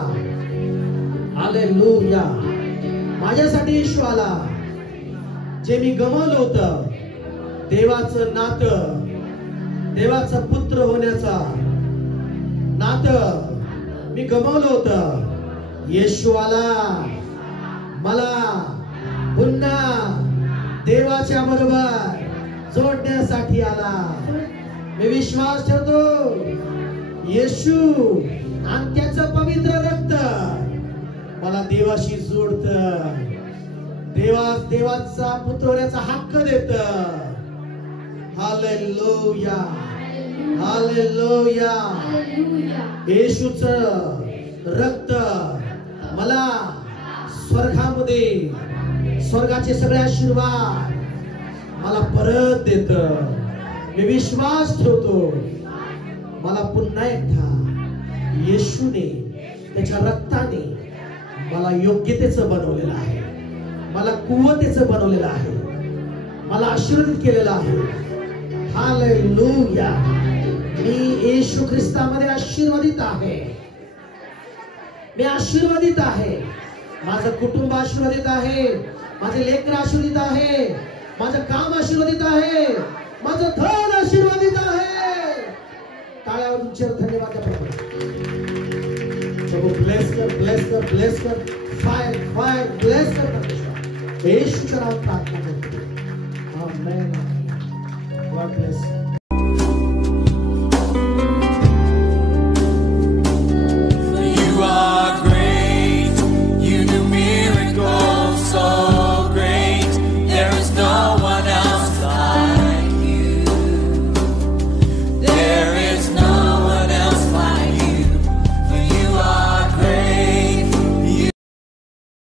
हालेलुया. माझ्यासाठी येशू आला. जे मी गमावलं होतं, देवाचं नातं, देवाचा पुत्र होण्याचा नातं मी गमावलं होतं. येशू आला, मला पुन्हा देवाच्या बरोबर जोडण्यासाठी आला. मी विश्वास ठेवतो येशू आणि त्याचं पवित्र रक्त मला देवाशी जोडत, देवाचा पुत्र होण्याचा हक्क देत. Hallelujah, hallelujah. येशूचं रक्त मला स्वर्गामध्ये स्वर्गाचे सगळे आशीर्वाद मला परत देत. मी विश्वास ठेवतो मला पुन्हा एकदा येशूने त्याच्या रक्ताने मला योग्यतेचं बनवलेलं आहे, मला कुवतेचं बनवलेलं आहे, मला आशीर्वादित केलेलं आहे. हालेलुया. मी येशू ख्रिस्तामध्ये आशीर्वादित आहे, मी आशीर्वादित आहे. माझं कुटुंब आशीर्वादित आहे, माझे लेकर आशीर्वादित आहे, माझं काम आशीर्वादित आहे, माझं धन आशीर्वादित आहे. टाळ्यावर तुमच्यावर धन्यवाद द्या प्रभू. ब्लेस कर, ब्लेस कर, ब्लेस कर. फायर, फायर, ब्लेस कर परमेश्वर. येशूच्या नावात प्रार्थना करतो. आमेन. God bless.